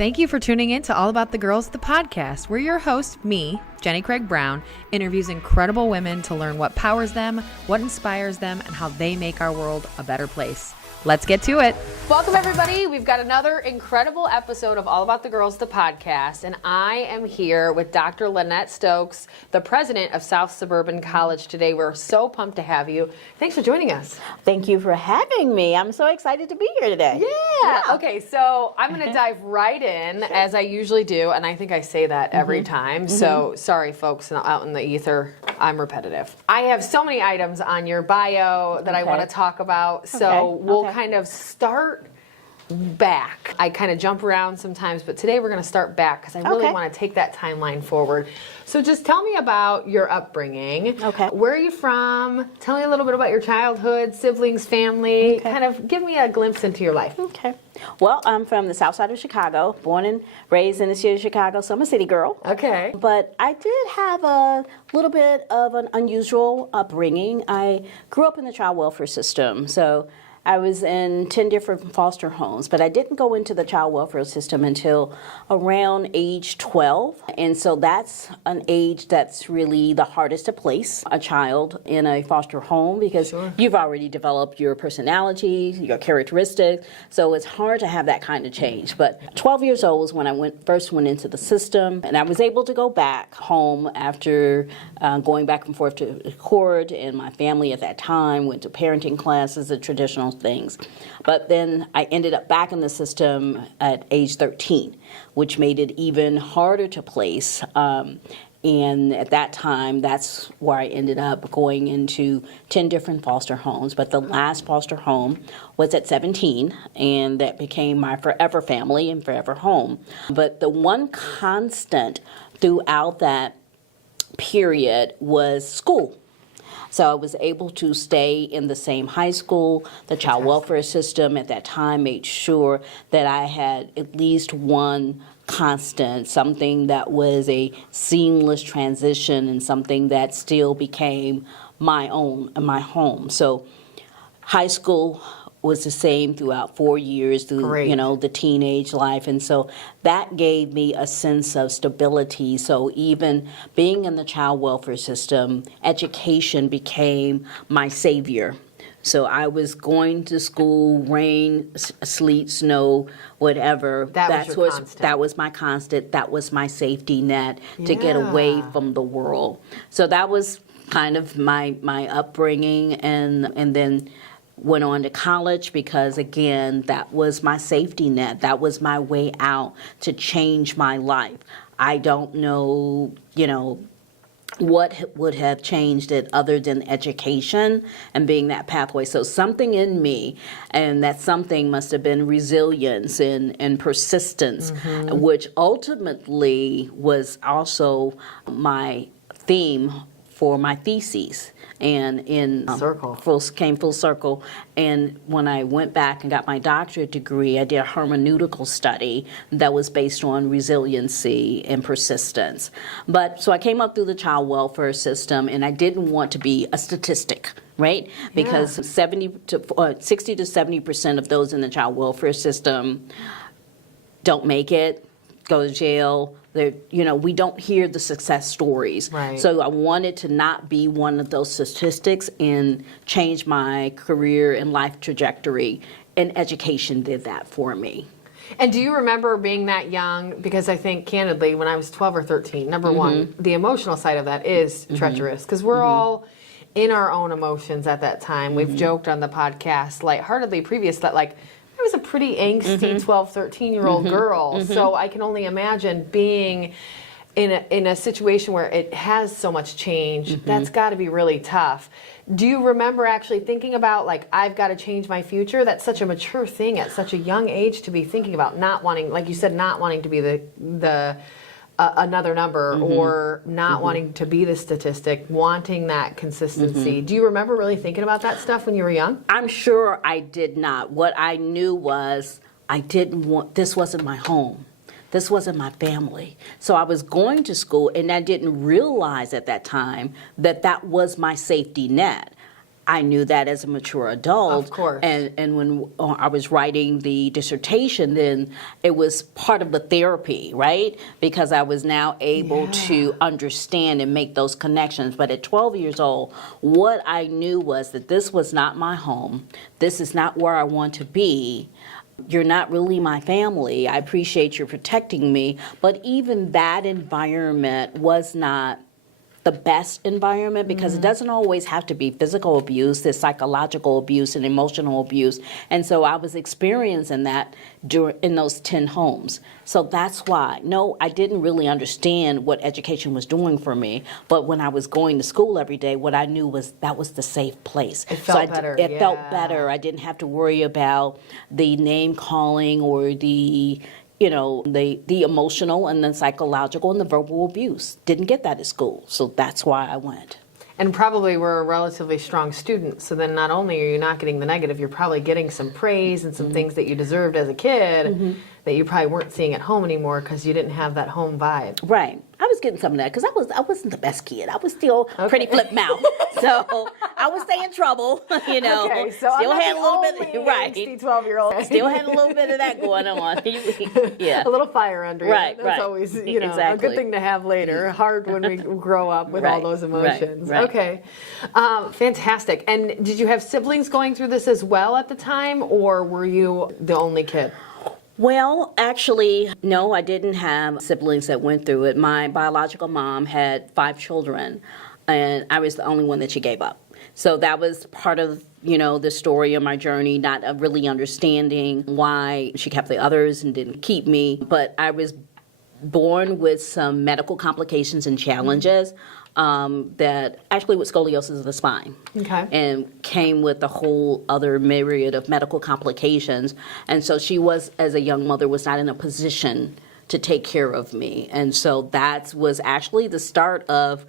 Thank you for tuning in to All About the Girls, the podcast, where your host, me, Jenny Craig Brown, interviews incredible women to learn what powers them, what inspires them, and how they make our world a better place. Let's get to it. Welcome, everybody. We've got another incredible episode of All About the Girls, the podcast, and I am here with Dr. Lynette Stokes, the president of South Suburban College today. We're so pumped to have you. Thanks for joining us. Thank you for having me. I'm so excited to be here today. Yeah. Okay, so I'm going to dive right in, as I usually do, and I think I say that every time, so sorry, folks out in the ether. I'm repetitive. I have so many items on your bio that I want to talk about, so we'll kind of start back. I kind of jump around sometimes, but today we're going to start back because I really want to take that timeline forward. So just tell me about your upbringing. Okay. Where are you from? Tell me a little bit about your childhood, siblings, family. Kind of give me a glimpse into your life. Okay. Well, I'm from the south side of Chicago, born and raised in the city of Chicago, so I'm a city girl. Okay. But I did have a little bit of an unusual upbringing. I grew up in the child welfare system, so I was in 10 different foster homes, but I didn't go into the child welfare system until around age 12. And so that's an age that's really the hardest to place a child in a foster home because you've already developed your personality, your characteristics. So it's hard to have that kind of change. But 12 years old was when I first went into the system, and I was able to go back home after going back and forth to court, and my family at that time went to parenting classes, the traditional things. But then I ended up back in the system at age 13, which made it even harder to place. And at that time, that's where I ended up going into 10 different foster homes. But the last foster home was at 17, and that became my forever family and forever home. But the one constant throughout that period was school. So I was able to stay in the same high school. The child welfare system at that time made sure that I had at least one constant, something that was a seamless transition and something that still became my own, my home. So high school was the same throughout 4 years through the teenage life, and so that gave me a sense of stability. So even being in the child welfare system, education became my savior. So I was going to school, rain, sleet, snow, whatever. That was my constant. That was my safety net to get away from the world. So that was kind of my upbringing, and then went on to college because, again, that was my safety net. That was my way out to change my life. I don't know, what would have changed it other than education and being that pathway. So something in me, and that something must have been resilience and persistence, which ultimately was also my theme for my thesis. And came full circle. And when I went back and got my doctorate degree, I did a hermeneutical study that was based on resiliency and persistence. So I came up through the child welfare system, and I didn't want to be a statistic, right? Because 60 to 70% of those in the child welfare system don't make it, go to jail. We don't hear the success stories. Right. So I wanted to not be one of those statistics and change my career and life trajectory. And education did that for me. And do you remember being that young? Because I think, candidly, when I was 12 or 13, number one, the emotional side of that is treacherous. Because we're all in our own emotions at that time. We've joked on the podcast lightheartedly previous that, I was a pretty angsty 12, 13-year-old girl, so I can only imagine being in a situation where it has so much change. That's got to be really tough. Do you remember actually thinking about, I've got to change my future? That's such a mature thing at such a young age to be thinking about, not wanting, like you said, not wanting to be the another number or not wanting to be the statistic, wanting that consistency. Do you remember really thinking about that stuff when you were young? I'm sure I did not. What I knew was this wasn't my home. This wasn't my family. So I was going to school, and I didn't realize at that time that that was my safety net. I knew that as a mature adult. Of course. And when I was writing the dissertation, then it was part of the therapy, right? Because I was now able to understand and make those connections. But at 12 years old, what I knew was that this was not my home. This is not where I want to be. You're not really my family. I appreciate you protecting me. But even that environment was not the best environment, because it doesn't always have to be physical abuse. There's psychological abuse and emotional abuse. And so I was experiencing that in those 10 homes. So that's why, no, I didn't really understand what education was doing for me. But when I was going to school every day, what I knew was that was the safe place. It felt better. It felt better. I didn't have to worry about the name calling or the emotional and the psychological and the verbal abuse. Didn't get that at school, so that's why I went. And probably were a relatively strong student, so then not only are you not getting the negative, you're probably getting some praise and some things that you deserved as a kid that you probably weren't seeing at home anymore because you didn't have that home vibe. Right. I was getting some of that because I wasn't the best kid. I was still pretty flip mouth, so I would stay in trouble. Okay, so still I'm had a little bit right. 12-year-old. Still had a little bit of that going on. Yeah. A little fire under you. Right, That's right. always, a Exactly. good thing to have later. Hard when we grow up with all those emotions. Right. Okay. Fantastic. And did you have siblings going through this as well at the time, or were you the only kid? Well, actually, no, I didn't have siblings that went through it. My biological mom had 5 children, and I was the only one that she gave up. So that was part of, the story of my journey, not really understanding why she kept the others and didn't keep me. But I was born with some medical complications and challenges that actually with scoliosis of the spine. Okay. And came with a whole other myriad of medical complications. And so she was, as a young mother, was not in a position to take care of me. And so that was actually the start of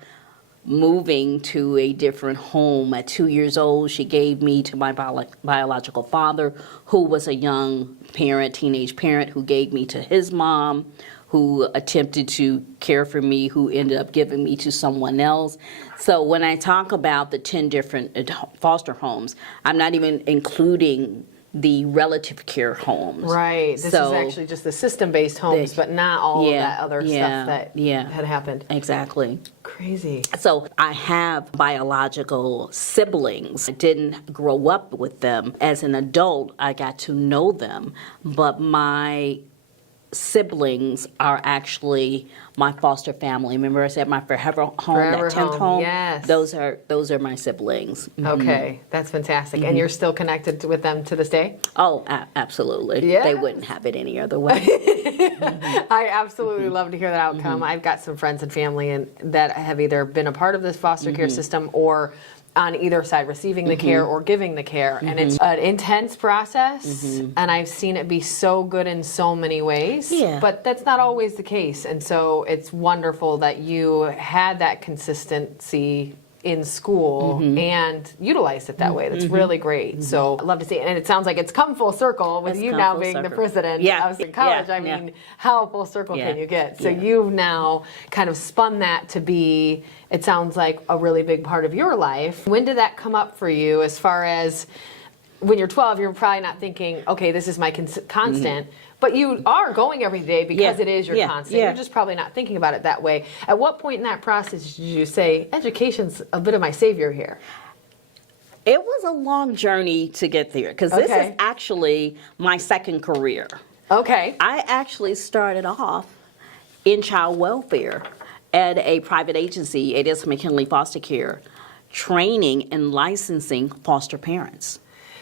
moving to a different home. At 2 years old, she gave me to my biological father, who was a young parent, teenage parent, who gave me to his mom, who attempted to care for me, who ended up giving me to someone else. So when I talk about the 10 different foster homes, I'm not even including the relative care homes. Right. This is actually just the system-based homes, but not all of that other stuff that had happened. Exactly. Crazy. So I have biological siblings. I didn't grow up with them. As an adult, I got to know them, but my siblings are actually my foster family. Remember I said my forever home, Forever that 10th home, home? yes. Those are my siblies. Okay, that's fantastic. And you're still connected with them to this day? Oh, absolutely. Yeah. They wouldn't have it any other way. I absolutely love to hear that outcome. I've got some friends and family that have either been a part of this foster care system or on either side, receiving the care or giving the care. And it's an intense process, and I've seen it be so good in so many ways, but that's not always the case. And so it's wonderful that you had that consistency in school and utilized it that way. That's really great. So I'd love to see it. And it sounds like it's come full circle with you now being the president of college. I mean, how full circle can you get? So you've now kind of spun that to be, it sounds like, a really big part of your life. When did that come up for you as far as when you're 12, you're probably not thinking, okay, this is my constant. But you are going every day because it is your constant. You're just probably not thinking about it that way. At what point in that process did you say, education's a bit of my savior here? It was a long journey to get there, because this is actually my second career. Okay. I actually started off in child welfare at a private agency, it is McKinley Foster Care, training and licensing foster parents.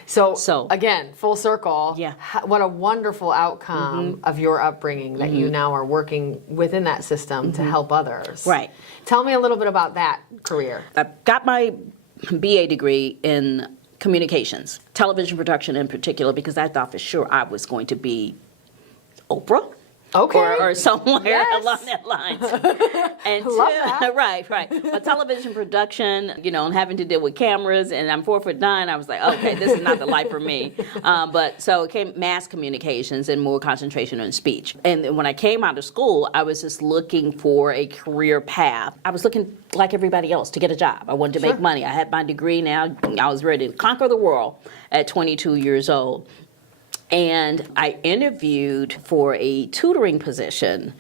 So again, full circle. Yeah. What a wonderful outcome of your upbringing that you now are working within that system to help others. Right. Tell me a little bit about that career. I got my BA degree in communications, television production in particular, because I thought for sure I was going to be Oprah. Okay. or somewhere Yes. along that lines. And Love that. right. But television production, and having to deal with cameras, and I'm 4'9", I was like, okay, this is not the life for me. But so it came mass communications and more concentration on speech. And when I came out of school, I was just looking for a career path. I was looking like everybody else to get a job. I wanted to make money. I had my degree now. I was ready to conquer the world at 22 years old. And I interviewed for a tutoring position,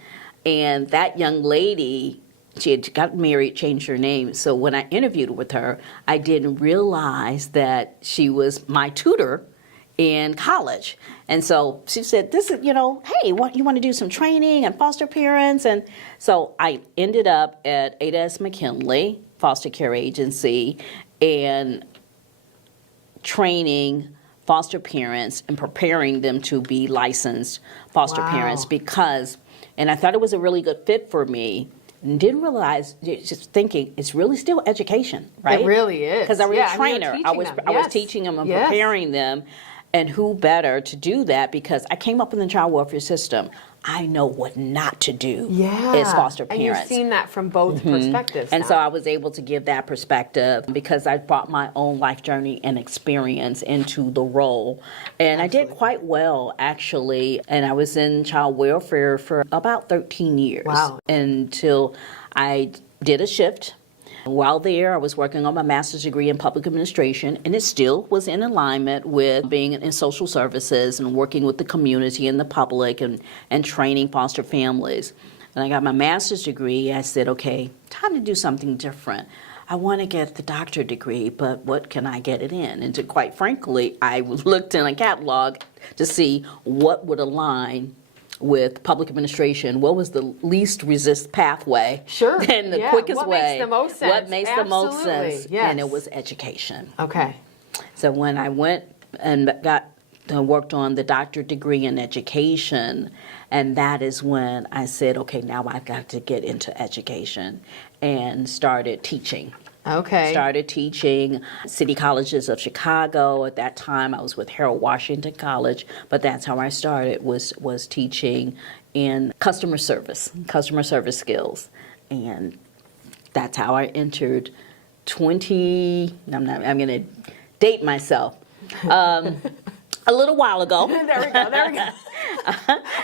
and that young lady, she had got married, changed her name. So when I interviewed with her, I didn't realize that she was my tutor in college. And so she said, this is, hey, what, you want to do some training and foster parents? And so I ended up at Ada S. McKinley Foster Care Agency and training foster parents and preparing them to be licensed foster parents and I thought it was a really good fit for me. And didn't realize, just thinking, it's really still education, right? It really is. Because I was a trainer. I was Yes. teaching them and Yes. preparing them. And who better to do that, because I came up in the child welfare system. I know what not to do as foster parents. And you've seen that from both perspectives. And now. so I was able to give that perspective because I brought my own life journey and experience into the role. And I did quite well, actually. And I was in child welfare for about 13 years. Wow. Until I did a shift. While there, I was working on my master's degree in public administration, and it still was in alignment with being in social services and working with the community and the public and training foster families. And I got my master's degree. I said, okay, time to do something different. I want to get the doctorate degree, but what can I get it in? And quite frankly, I looked in a catalog to see what would align with public administration, what was the least resist pathway? Sure. And the quickest what way. What makes the most sense? What makes the most sense? Yes. And it was education. Okay. So when I went and worked on the doctorate degree in education, and that is when I said, okay, now I've got to get into education, and started teaching. Okay. Started teaching city colleges of Chicago. At that time, I was with Harold Washington College, but that's how I started, was teaching in customer service skills. And that's how I entered I'm going to date myself. A little while ago. There we go.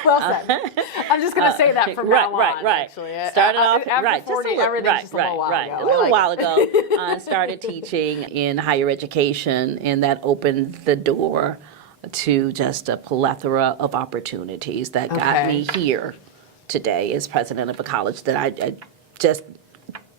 Well said. I'm just going to say that from now on. Right. Actually. Started off after 40, everything's just a little while ago. A little while ago, I started teaching in higher education, and that opened the door to just a plethora of opportunities that got me here today as president of a college that I just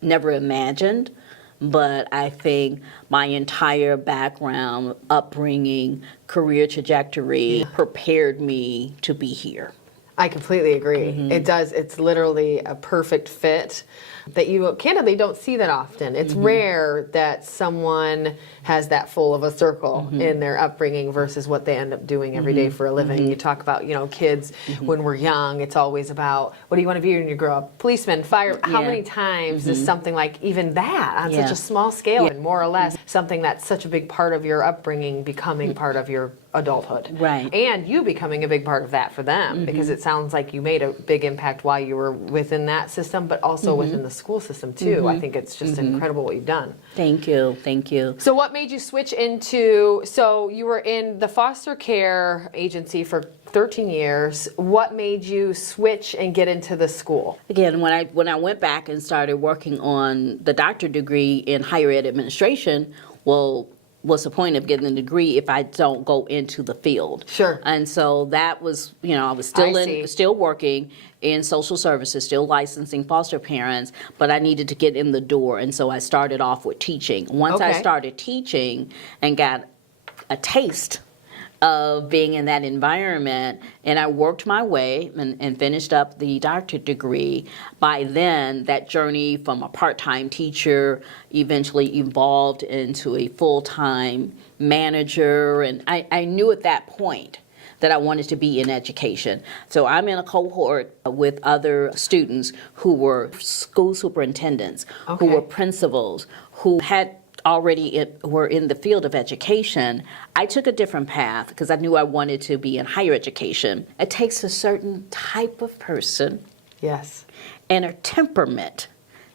never imagined. But I think my entire background, upbringing, career trajectory prepared me to be here. I completely agree. It does. It's literally a perfect fit that you candidly don't see that often. It's rare that someone has that full of a circle in their upbringing versus what they end up doing every day for a living. You talk about, kids when we're young, it's always about, what do you want to be when you grow up? Policeman, fire. How many times is something like even that on such a small scale and more or less something that's such a big part of your upbringing becoming part of your adulthood. Right. And you becoming a big part of that for them because it sounds like you made a big impact while you were within that system, but also within the school system too. I think it's just incredible what you've done. Thank you. So what made you switch into, so you were in the foster care agency for 13 years. What made you switch and get into the school? Again, when I went back and started working on the doctorate degree in higher ed administration, what's the point of getting a degree if I don't go into the field? Sure. And so that was, I was still working in social services, still licensing foster parents, but I needed to get in the door, and so I started off with teaching. Once I started teaching and got a taste of being in that environment, and I worked my way and finished up the doctorate degree. By then, that journey from a part-time teacher eventually evolved into a full-time manager, and I knew at that point that I wanted to be in education. So I'm in a cohort with other students who were school superintendents, who were principals, who had already were in the field of education, I took a different path because I knew I wanted to be in higher education. It takes a certain type of person Yes. and a temperament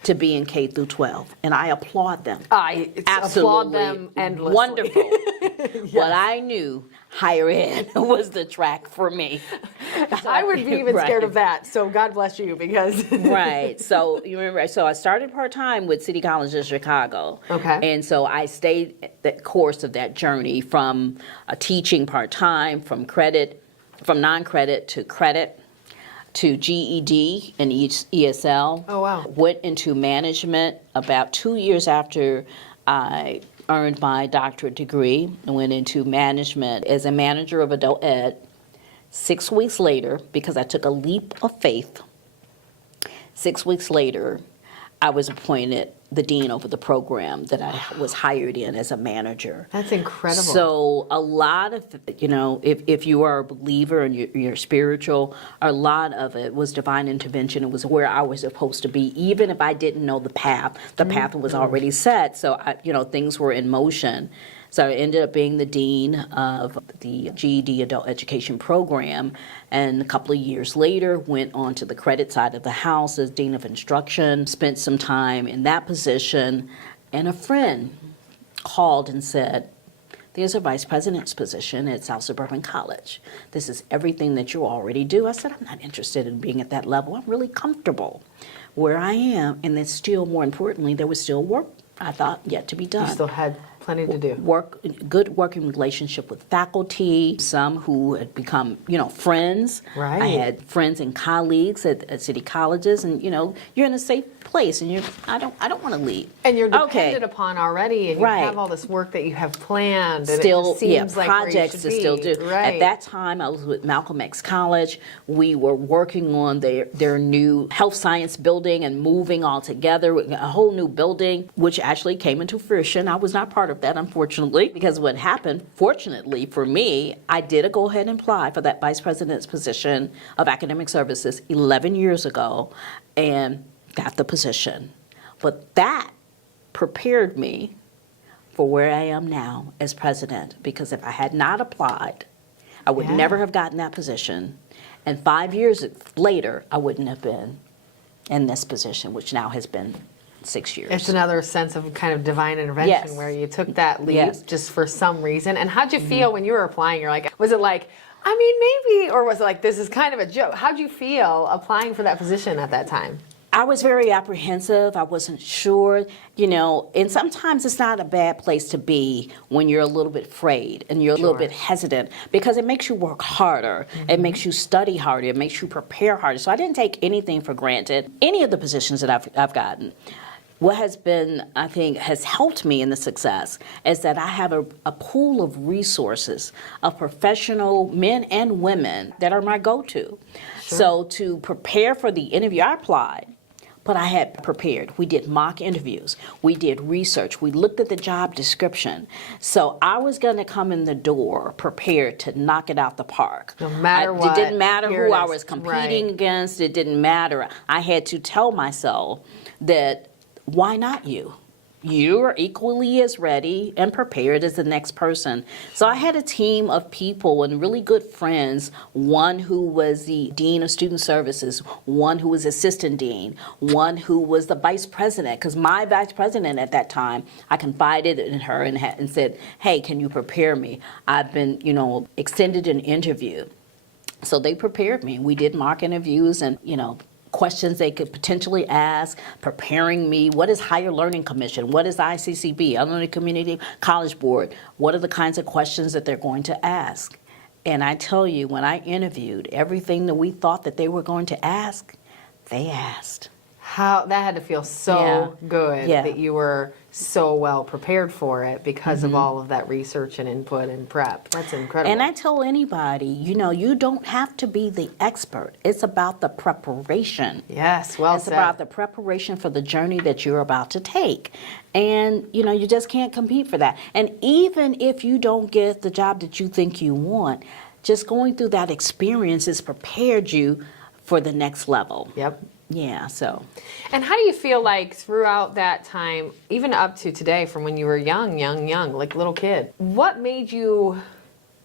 to be in K through 12, and I applaud them. I applaud them endlessly. Wonderful. But I knew higher ed was the track for me. I would be even scared of that. So God bless you, because Right. So you remember, so I started part-time with City College of Chicago. Okay. And so I stayed the course of that journey from teaching part-time, from non-credit to credit, to GED and ESL. Oh, wow. Went into management about 2 years after I earned my doctorate degree. I went into management as a manager of adult ed. 6 weeks later, because I took a leap of faith, 6 weeks later, I was appointed the dean over the program that I was hired in as a manager. that's incredible. So a lot of, if you are a believer and you're spiritual, a lot of it was divine intervention. It was where I was supposed to be, even if I didn't know the path. The path was already set, so things were in motion. So I ended up being the dean of the GED Adult Education Program, and a couple of years later went on to the credit side of the house as dean of instruction, spent some time in that position, and a friend called and said, there's a vice president's position at South Suburban College. This is everything that you already do. I said, I'm not interested in being at that level. I'm really comfortable where I am, and then still, more importantly, there was still work, I thought, yet to be done. You still had plenty to do. Good working relationship with faculty, some who had become, friends. Right. I had friends and colleagues at city colleges, and you're in a safe place, and I don't want to leave. And you're dependent upon already, and you have all this work that you have planned. And Still, it just seems like projects to still do. Right. At that time, I was with Malcolm X College. We were working on their new health science building and moving all together, a whole new building, which actually came into fruition. I was not part of that, unfortunately, because what happened, fortunately for me, I did go ahead and apply for that vice president's position of academic services 11 years ago and got the position. But that prepared me for where I am now as president, because if I had not applied, I would never have gotten that position. And 5 years later, I wouldn't have been in this position, which now has been 6 years. It's another sense of kind of divine intervention where you took that leap just for some reason. And how'd you feel when you were applying? You're like, was it like, maybe, or was it like, this is kind of a joke? How'd you feel applying for that position at that time? I was very apprehensive. I wasn't sure, and sometimes it's not a bad place to be when you're a little bit afraid and you're a little bit hesitant, because it makes you work harder. It makes you study harder. It makes you prepare harder. So I didn't take anything for granted. Any of the positions that I've gotten. What has been, I think, has helped me in the success is that I have a pool of resources of professional men and women that are my go-to. Sure. So to prepare for the interview, I applied, but I had prepared. We did mock interviews. We did research. We looked at the job description. So I was going to come in the door prepared to knock it out the park. No matter what. It didn't matter who I was competing against. It didn't matter. I had to tell myself that, why not you? You are equally as ready and prepared as the next person. So I had a team of people and really good friends, one who was the dean of student services, one who was assistant dean, one who was the vice president, because my vice president at that time, I confided in her and said, hey, can you prepare me? I've been, extended an interview. So they prepared me. We did mock interviews and, questions they could potentially ask, preparing me. What is Higher Learning Commission? What is ICCB? Illinois Community College Board? What are the kinds of questions that they're going to ask? And I tell you, when I interviewed, everything that we thought that they were going to ask, they asked. How that had to feel so good that you were so well prepared for it because of all of that research and input and prep. That's incredible. And I tell anybody, you don't have to be the expert. It's about the preparation. Yes, well It's said. about the preparation for the journey that you're about to take. And, you just can't compete for that. And even if you don't get the job that you think you want, just going through that experience has prepared you for the next level. Yep. Yeah, so. And how do you feel like throughout that time, even up to today, from when you were young, like little kid, what made you,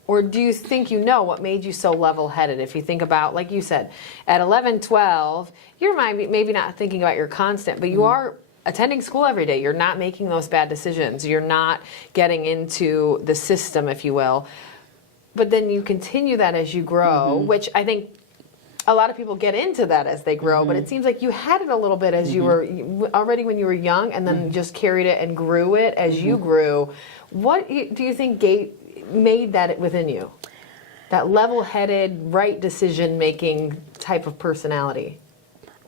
or do you think you know what made you so level-headed? If you think about, like you said, at 11, 12, you're maybe not thinking about your constant, but you are attending school every day. You're not making those bad decisions. You're not getting into the system, if you will. But then you continue that as you grow, which I think a lot of people get into that as they grow, but it seems like you had it a little bit as you were already when you were young, and then just carried it and grew it as you grew. What do you think made that within you? That level-headed, right decision-making type of personality?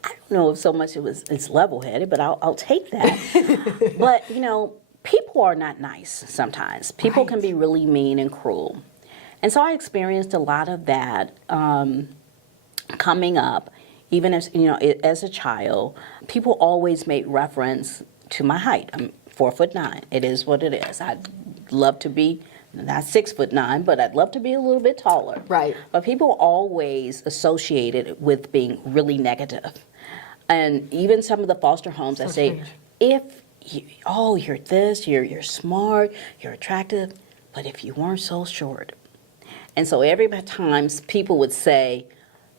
I don't know if so much it's level-headed, but I'll take that. But, you know, people are not nice sometimes. People can be really mean and cruel. And so I experienced a lot of that coming up, even as, you know, as a child. People always made reference to my height. I'm 4'9". It is what it is. I'd love to be not 6'9", but I'd love to be a little bit taller. Right. But people always associated it with being really negative. And even some of the foster homes, I say, if you're this, you're smart, you're attractive, but if you weren't so short. And so every time people would say,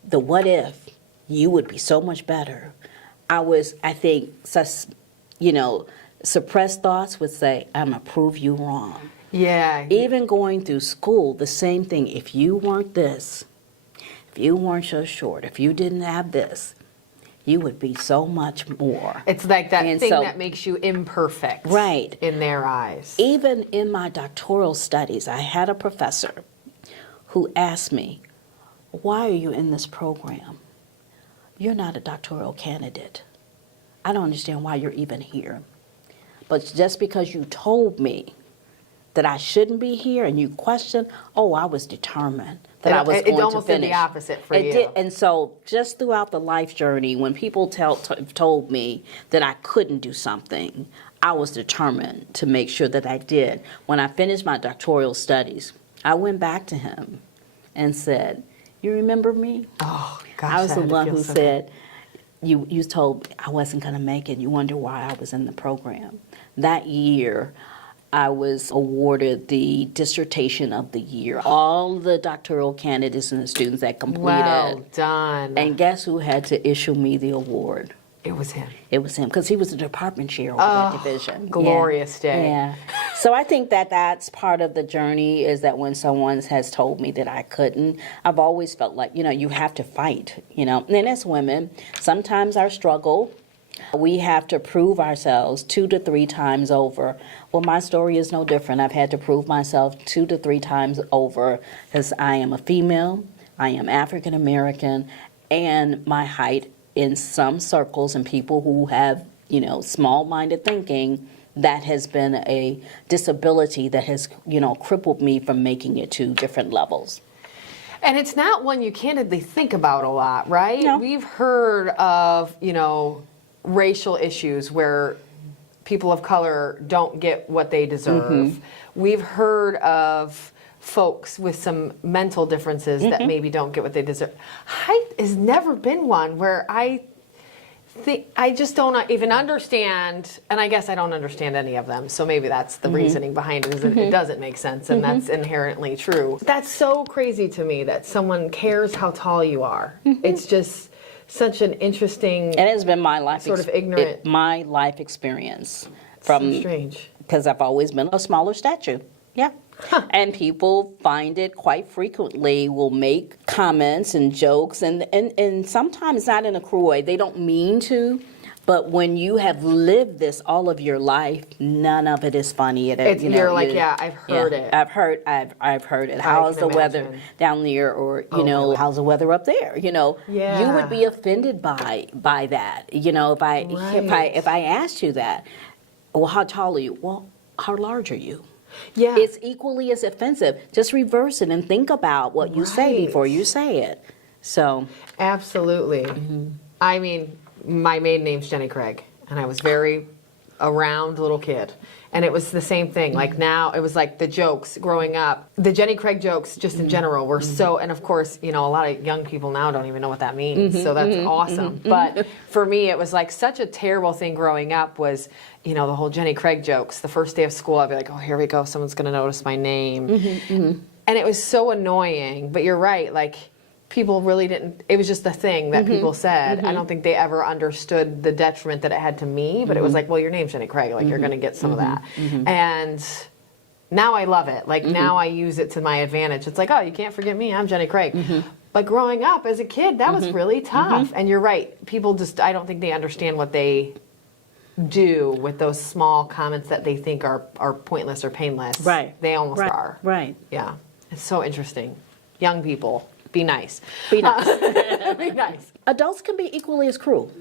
the what if, you would be so much better. I think, you know, suppressed thoughts would say, I'm going to prove you wrong. Yeah. Even going through school, the same thing. If you weren't this, if you weren't so short, if you didn't have this, you would be so much more. It's like that thing that makes you imperfect. Right. In their eyes. Even in my doctoral studies, I had a professor who asked me, why are you in this program? You're not a doctoral candidate. I don't understand why you're even here. But just because you told me that I shouldn't be here and you questioned, I was determined that I was going to finish. It almost did the opposite for you. It did. And so just throughout the life journey, when people told me that I couldn't do something, I was determined to make sure that I did. When I finished my doctoral studies, I went back to him and said, you remember me? Oh, gosh. I was the one who said, you told me I wasn't going to make it. You wonder why I was in the program. That year, I was awarded the dissertation of the year. All the doctoral candidates and the students that completed. Well done. And guess who had to issue me the award? It was him. It was him, because he was the department chair over that division. Glorious day. Yeah. So I think that that's part of the journey, is that when someone has told me that I couldn't, I've always felt like, you know, you have to fight, you know. And as women, sometimes our struggle, we have to prove ourselves 2 to 3 times over. Well, my story is no different. I've had to prove myself 2 to 3 times over, because I am a female, I am African American, and my height in some circles and people who have, you know, small-minded thinking, that has been a disability that has, you know, crippled me from making it to different levels. And it's not one you candidly think about a lot, right? No. We've heard of, you know, racial issues where people of color don't get what they deserve. We've heard of folks with some mental differences that maybe don't get what they deserve. Height has never been one where I just don't even understand, and I guess I don't understand any of them, so maybe that's the reasoning behind it, is that it doesn't make sense, and that's inherently true. That's so crazy to me that someone cares how tall you are. It's just such an interesting, and it's been my life sort of ignorant, my life experience. From so strange, because I've always been a smaller stature. Yeah. And people find it quite frequently, will make comments and jokes, and sometimes not in a cruel way. They don't mean to, but when you have lived this all of your life, none of it is funny. You're like, yeah, I've heard it. I've heard it. How's the weather down there, or you know, how's the weather up there? You know, you would be offended by that. You know, if I asked you that, well, how tall are you? Well, how large are you? Yeah. It's equally as offensive. Just reverse it and think about what you say before you say it. So. Absolutely. I mean, my maiden name's Jenny Craig, and I was very a round little kid. And it was the same thing. Like now, it was like the jokes growing up. The Jenny Craig jokes, just in general, were so, and of course, you know, a lot of young people now don't even know what that means. So that's awesome. But for me, it was like such a terrible thing growing up was, you know, the whole Jenny Craig jokes. The first day of school, I'd be like, oh, here we go. Someone's going to notice my name. And it was so annoying. But you're right. Like, people really didn't, it was just a thing that people said. I don't think they ever understood the detriment that it had to me, but it was like, well, your name's Jenny Craig, like you're going to get some of that. And now I love it. Like now I use it to my advantage. It's like, oh, you can't forget me, I'm Jenny Craig. But growing up as a kid, that was really tough. And you're right, people just, I don't think they understand what they do with those small comments that they think are pointless or painless. Right. They almost are. Right. Yeah. It's so interesting. Young people. Be nice. Be nice. Be nice. Adults can be equally as cruel.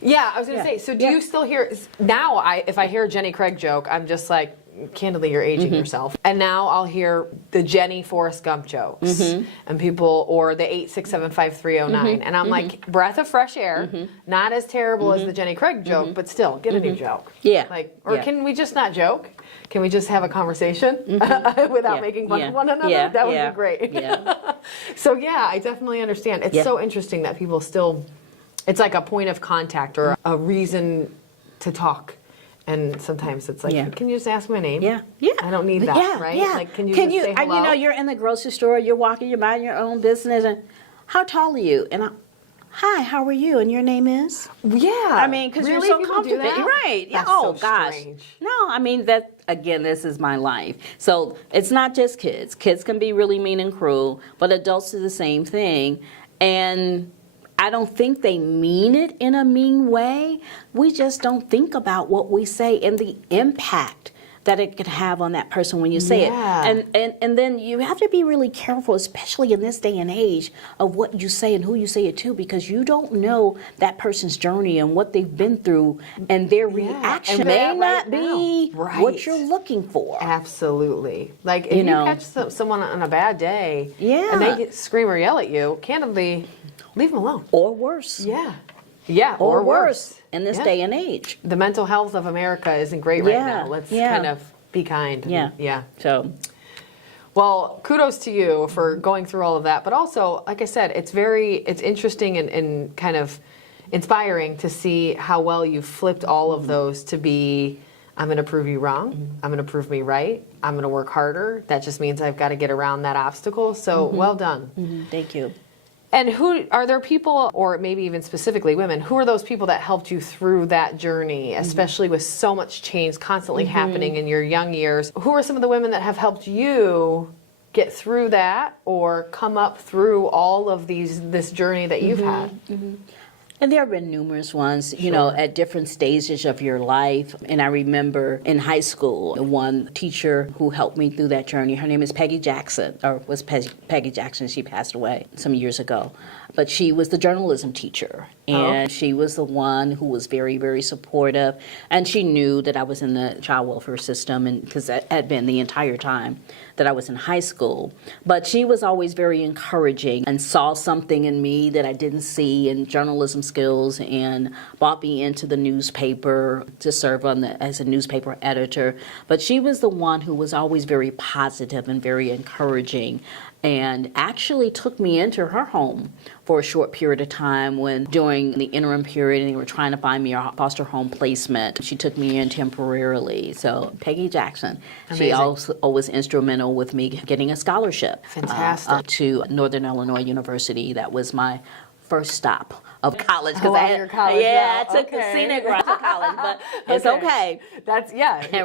Yeah, I was going to say, so do you still hear, now if I hear a Jenny Craig joke, I'm just like, candidly, you're aging yourself. And now I'll hear the Jenny Forrest Gump jokes and people, or the 8675309. And I'm like, breath of fresh air, not as terrible as the Jenny Craig joke, but still, get a new joke. Yeah. Like, or can we just not joke? Can we just have a conversation without making fun of one another? That would be great. So yeah, I definitely understand. It's so interesting that people still, it's like a point of contact or a reason to talk. And sometimes it's like, can you just ask my name? Yeah. I don't need that, right? Like, can you just say hello? You know, you're in the grocery store, you're walking, you're minding your own business, and how tall are you? And hi, how are you? And your name is? Yeah. I mean, because really? you're so People do comfortable. that? Right. That's oh, so gosh. strange. No, I mean, that, again, this is my life. So it's not just kids. Kids can be really mean and cruel, but adults do the same thing. And I don't think they mean it in a mean way. We just don't think about what we say and the impact that it could have on that person when you say it. And then you have to be really careful, especially in this day and age, of what you say and who you say it to, because you don't know that person's journey and what they've been through, and their reaction may not be what you're looking for. Absolutely. Like, if you catch someone on a bad day and they scream or yell at you, candidly, leave them alone. Or worse. Yeah, or worse. In this day and age. The mental health of America isn't great right now. Let's kind of be kind. So, well, kudos to you for going through all of that. But also, like I said, it's interesting and kind of inspiring to see how well you flipped all of those to be, I'm going to prove you wrong. I'm going to prove me right. I'm going to work harder. That just means I've got to get around that obstacle. So well done. Thank you. And who are there people, or maybe even specifically women, who are those people that helped you through that journey, especially with so much change constantly happening in your young years? Who are some of the women that have helped you get through that or come up through all of this journey that you've had? And there have been numerous ones, you know, at different stages of your life. And I remember in high school, one teacher who helped me through that journey, her name is Peggy Jackson, or was Peggy Jackson. She passed away some years ago. But she was the journalism teacher, and she was the one who was very, very supportive. And she knew that I was in the child welfare system, and because that had been the entire time that I was in high school. But she was always very encouraging and saw something in me that I didn't see in journalism skills, and brought me into the newspaper to serve as a newspaper editor. But she was the one who was always very positive and very encouraging, and actually took me into her home for a short period of time when during the interim period and they were trying to find me a foster home placement. She took me in temporarily. So Peggy Jackson, Amazing. She also was instrumental with me getting a scholarship to Northern Illinois University. That was my first stop of college. I took the scenic route to college, but it's okay. That's,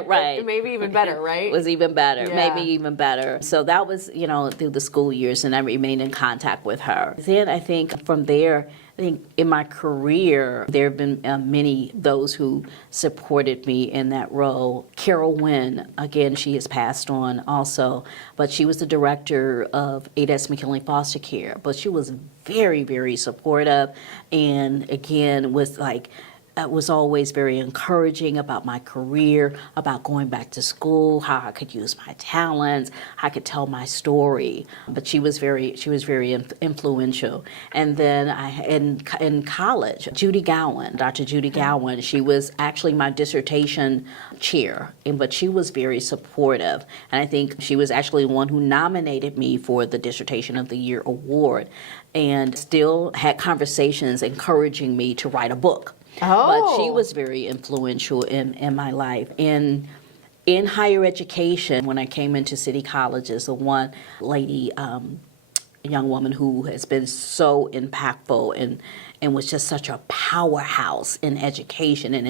right. Maybe even better, right? It was even better, Yeah. maybe even better. So that was, you know, through the school years, and I remained in contact with her. Then I think from there, I think in my career, there have been many those who supported me in that role. Carol Wynn, again, she has passed on also, but she was the director of A.D.S. McKinley Foster Care. But she was very, very supportive, and again, was like was always very encouraging about my career, about going back to school, how I could use my talents, how I could tell my story. But she was very influential. And then in college, Dr. Judy Gowan, she was actually my dissertation chair, but she was very supportive. And I think she was actually the one who nominated me for the Dissertation of the Year award, and still had conversations encouraging me to write a book. But she was very influential in my life. In higher education, when I came into City Colleges, the one lady, a young woman who has been so impactful and was just such a powerhouse in education and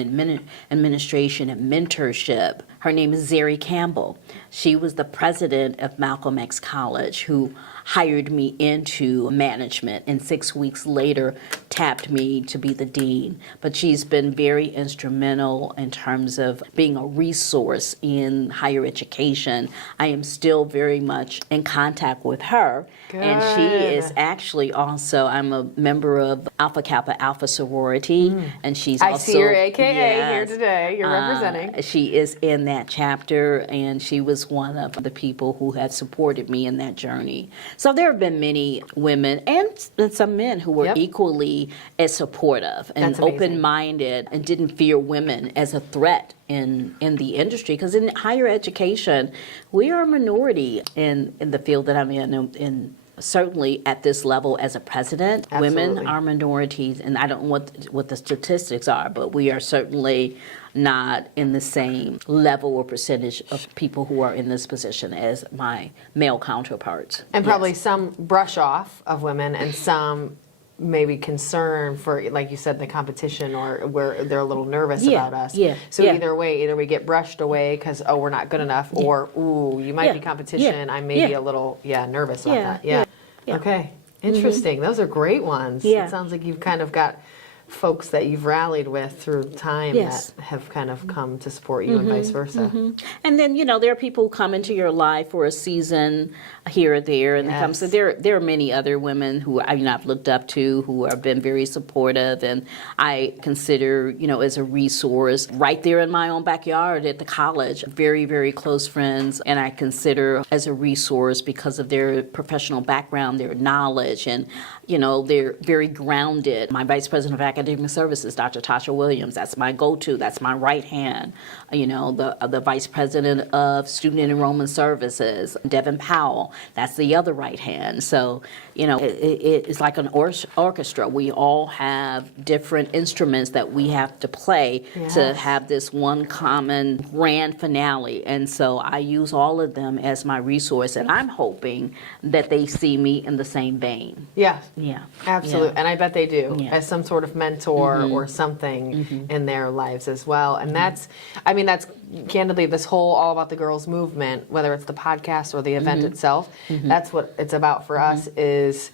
administration and mentorship. Her name is Zeri Campbell. She was the president of Malcolm X College, who hired me into management, and 6 weeks later tapped me to be the dean. But she's been very instrumental in terms of being a resource in higher education. I am still very much in contact with her. Good. And she is actually also, I'm a member of Alpha Kappa Alpha sorority, and she's also— I see your AKA yes, here today. You're representing. She is in that chapter, and she was one of the people who had supported me in that journey. So there have been many women and some men who were equally as supportive and open-minded and didn't fear women as a threat in the industry. Because in higher education, we are a minority in the field that I'm in. Certainly at this level as a president, women are minorities, and I don't know what the statistics are, but we are certainly not in the same level or percentage of people who are in this position as my male counterparts. And probably some brush off of women and some maybe concern for, like you said, the competition, or where they're a little nervous about us. So either way, either we get brushed away because, oh, we're not good enough, or, ooh, you might be competition. I may be a little, nervous about that. Okay. Interesting. Those are great ones. It sounds like you've kind of got folks that you've rallied with through time that have kind of come to support you and vice versa. And then, there are people who come into your life for a season here or there, and come. So there are many other women who I've looked up to, who have been very supportive, and I consider, as a resource right there in my own backyard at the college, very, very close friends, and I consider as a resource because of their professional background, their knowledge, and they're very grounded. My Vice President of Academic Services, Dr. Tasha Williams, that's my go-to, that's my right hand. The Vice President of Student Enrollment Services, Devin Powell, that's the other right hand. So, it's like an orchestra. We all have different instruments that we have to play to have this one common grand finale. And so I use all of them as my resource, and I'm hoping that they see me in the same vein. Yeah, absolutely. And I bet they do, as some sort of mentor or something in their lives as well. And that's candidly, this whole All About the Girls movement, whether it's the podcast or the event itself, that's what it's about for us. Is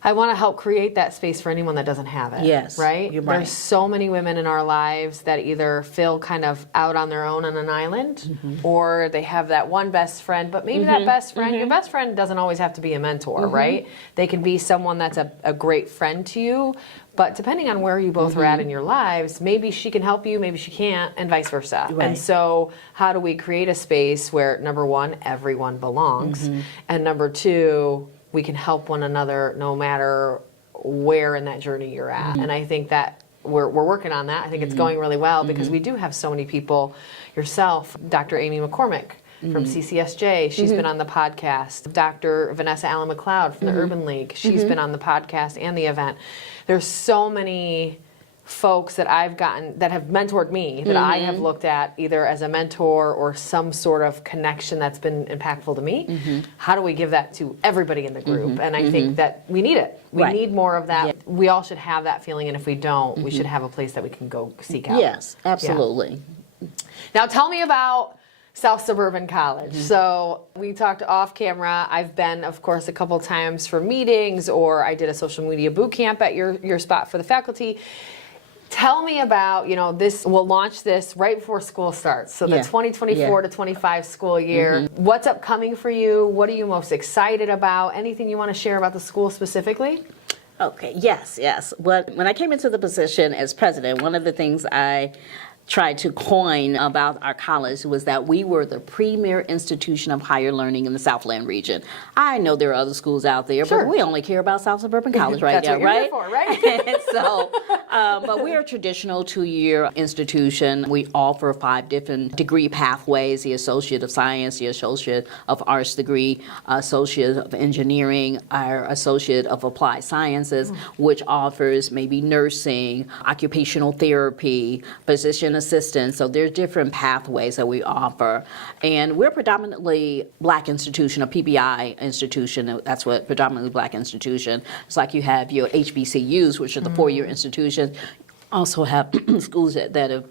I want to help create that space for anyone that doesn't have it. Yes, right? You're right. There's so many women in our lives that either feel kind of out on their own on an island, or they have that one best friend, but maybe that best friend, your best friend doesn't always have to be a mentor, right? They can be someone that's a great friend to you, but depending on where you both are at in your lives, maybe she can help you, maybe she can't, and vice versa. Right. And so how do we create a space where, number one, everyone belongs, and number two, we can help one another no matter where in that journey you're at. And I think that we're working on that. I think it's going really well because we do have so many people, yourself, Dr. Amy McCormick from CCSJ, she's been on the podcast. Dr. Vanessa Allen McLeod from the Urban League, she's been on the podcast and the event. There's so many folks that I've gotten that have mentored me that I have looked at either as a mentor or some sort of connection that's been impactful to me. How do we give that to everybody in the group? And I think that we need it. We need more of that. We all should have that feeling, and if we don't, we should have a place that we can go seek out. Yes, absolutely. Now tell me about South Suburban College. So we talked off camera. I've been, of course, a couple times for meetings, or I did a social media boot camp at your spot for the faculty. Tell me about, this, we'll launch this right before school starts. So the 2024 to 25 school year. What's upcoming for you? What are you most excited about? Anything you want to share about the school specifically? Okay, yes, yes. When I came into the position as president, one of the things I tried to coin about our college was that we were the premier institution of higher learning in the Southland region. I know there are other schools out there, Sure. but we only care about South Suburban College right That's now, what you're right? here for, right? And so, but we're a traditional 2-year institution. We offer 5 different degree pathways: the Associate of Science, the Associate of Arts degree, Associate of Engineering, our Associate of Applied Sciences, which offers maybe nursing, occupational therapy, physician assistance. So there's different pathways that we offer. And we're predominantly Black institution, a PBI institution. That's what predominantly Black institution. It's like you have your HBCUs, which are the 4-year institutions. Also have schools that have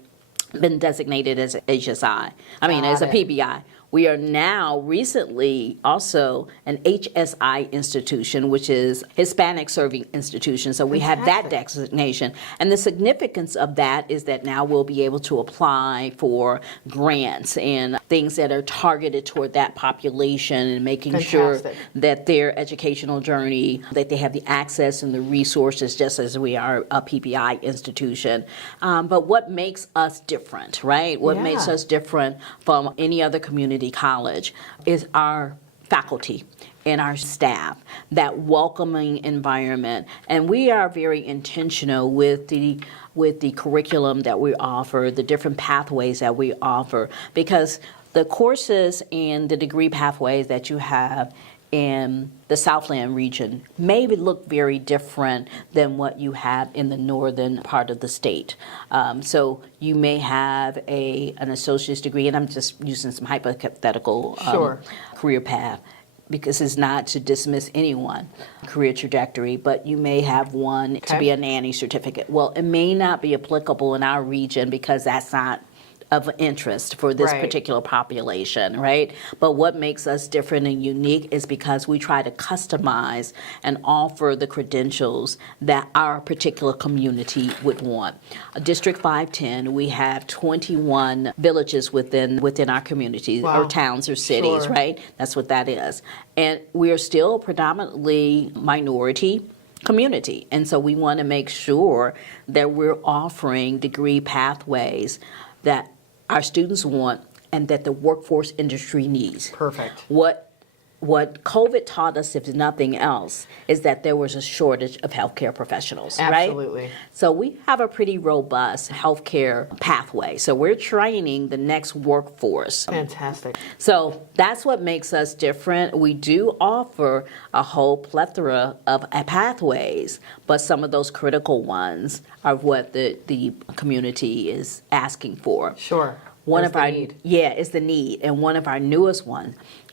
been designated as HSI. As a PBI. We are now recently also an HSI institution, which is Hispanic Serving Institution. So we have that designation. And the significance of that is that now we'll be able to apply for grants and things that are targeted toward that population and making sure that their educational journey, that they have the access and the resources just as we are a PBI institution. But what makes us different, right? What makes us different from any other community college is our faculty and our staff, that welcoming environment. And we are very intentional with the curriculum that we offer, the different pathways that we offer, because the courses and the degree pathways that you have in the Southland region maybe look very different than what you have in the northern part of the state. So you may have an associate's degree, and I'm just using some hypothetical career path, because it's not to dismiss anyone career trajectory, but you may have one to be a nanny certificate. Well, it may not be applicable in our region because that's not of interest for this particular population, right? But what makes us different and unique is because we try to customize and offer the credentials that our particular community would want. District 510, we have 21 villages within our communities, or towns or cities, right? That's what that is. And we are still predominantly minority community. And so we want to make sure that we're offering degree pathways that our students want and that the workforce industry needs. Perfect. What COVID taught us, if nothing else, is that there was a shortage of healthcare professionals, Absolutely. right? So we have a pretty robust healthcare pathway. So we're training the next workforce. Fantastic. So that's what makes us different. We do offer a whole plethora of pathways, but some of those critical ones are what the community is asking for. Sure. One of our need. It's the need, and one of our newest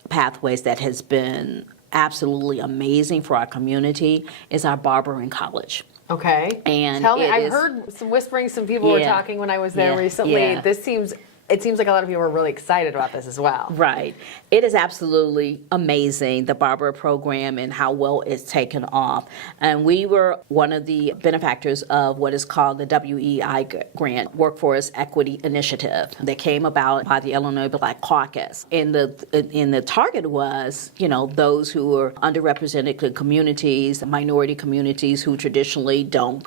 pathways that has been absolutely amazing for our community is our barbering college. Okay. And tell me, I've heard some whispering. Some people were talking when I was there recently. It seems like a lot of people are really excited about this as well. Right. It is absolutely amazing, the barber program and how well it's taken off. And we were one of the benefactors of what is called the WEI grant, Workforce Equity Initiative, that came about by the Illinois Black Caucus. And the target was, those who are underrepresented communities, minority communities who traditionally don't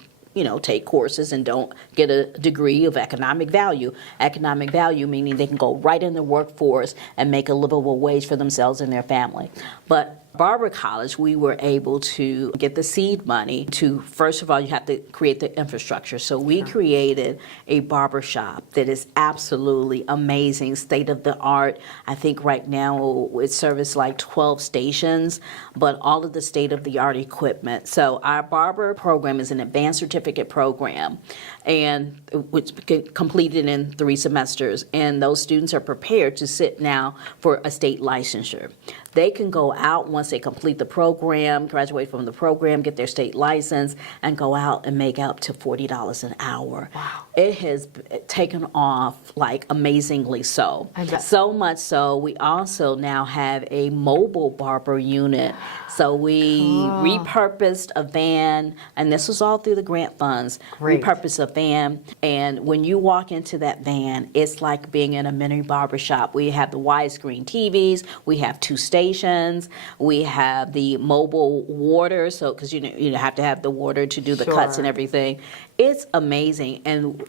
take courses and don't get a degree of economic value. Economic value meaning they can go right in the workforce and make a livable wage for themselves and their family. But Barber College, we were able to get the seed money to, first of all, you have to create the infrastructure. So we created a barber shop that is absolutely amazing, state of the art. I think right now it services like 12 stations, but all of the state of the art equipment. So our barber program is an advanced certificate program, and which completed in 3 semesters. And those students are prepared to sit now for a state licensure. They can go out once they complete the program, graduate from the program, get their state license, and go out and make up to $40 an hour. Wow. It has taken off like amazingly so. So much so, we also now have a mobile barber unit. So we repurposed a van, and this was all through the grant funds. Great. Repurposed a van, and when you walk into that van, it's like being in a mini barber shop. We have the widescreen TVs, we have 2 stations. stations. We have the mobile water, so because you have to have the water to do the cuts and everything. It's amazing, and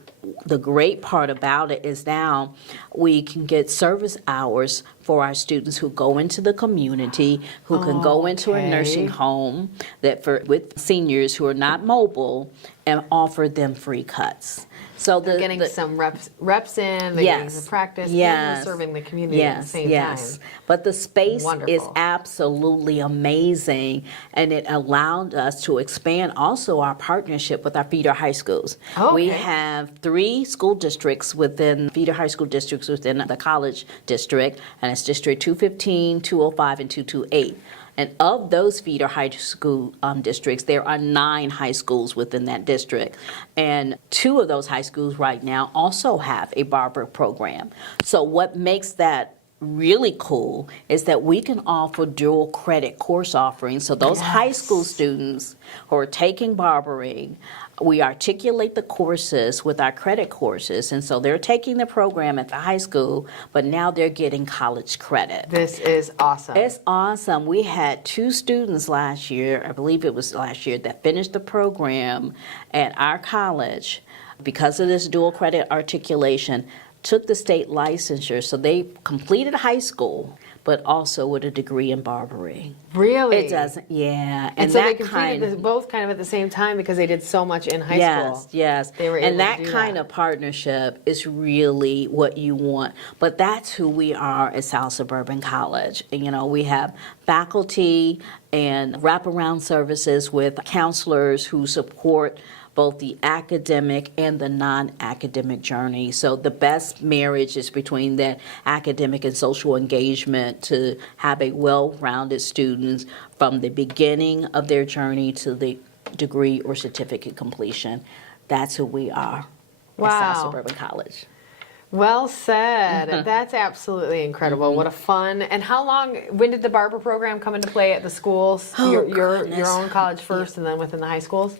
the great part about it is now we can get service hours for our students who go into the community, who can go into a nursing home with seniors who are not mobile, and offer them free cuts. So they're getting some reps in, they're getting some practice, and they're serving the community at the same time. But the space is absolutely amazing, and it allowed us to expand also our partnership with our feeder high schools. We have 3 school districts within feeder high school districts within the college district, and it's District 215, 205, and 228. And of those feeder high school districts, there are 9 high schools within that district. And 2 of those high schools right now also have a barber program. So what makes that really cool is that we can offer dual credit course offerings. So those high school students who are taking barbering, we articulate the courses with our credit courses, and so they're taking the program at the high school, but now they're getting college credit. This is awesome. It's awesome. We had 2 students last year, I believe it was last year, that finished the program at our college because of this dual credit articulation, took the state licensure, so they completed high school, but also with a degree in barbering. Really? It doesn't, yeah. And so they completed both kind of at the same time because they did so much in high school. Yes. They were able and that to do kind of partnership is really what you want. But that's who we are at South Suburban College. And, we have faculty and wraparound services with counselors who support both the academic and the non-academic journey. So the best marriage is between that academic and social engagement to have a well-rounded students from the beginning of their journey to the degree or certificate completion. That's who we are at South Suburban College. Well said. That's absolutely incredible. What a fun. And when did the barber program come into play at the schools? Your own college first and then within the high schools?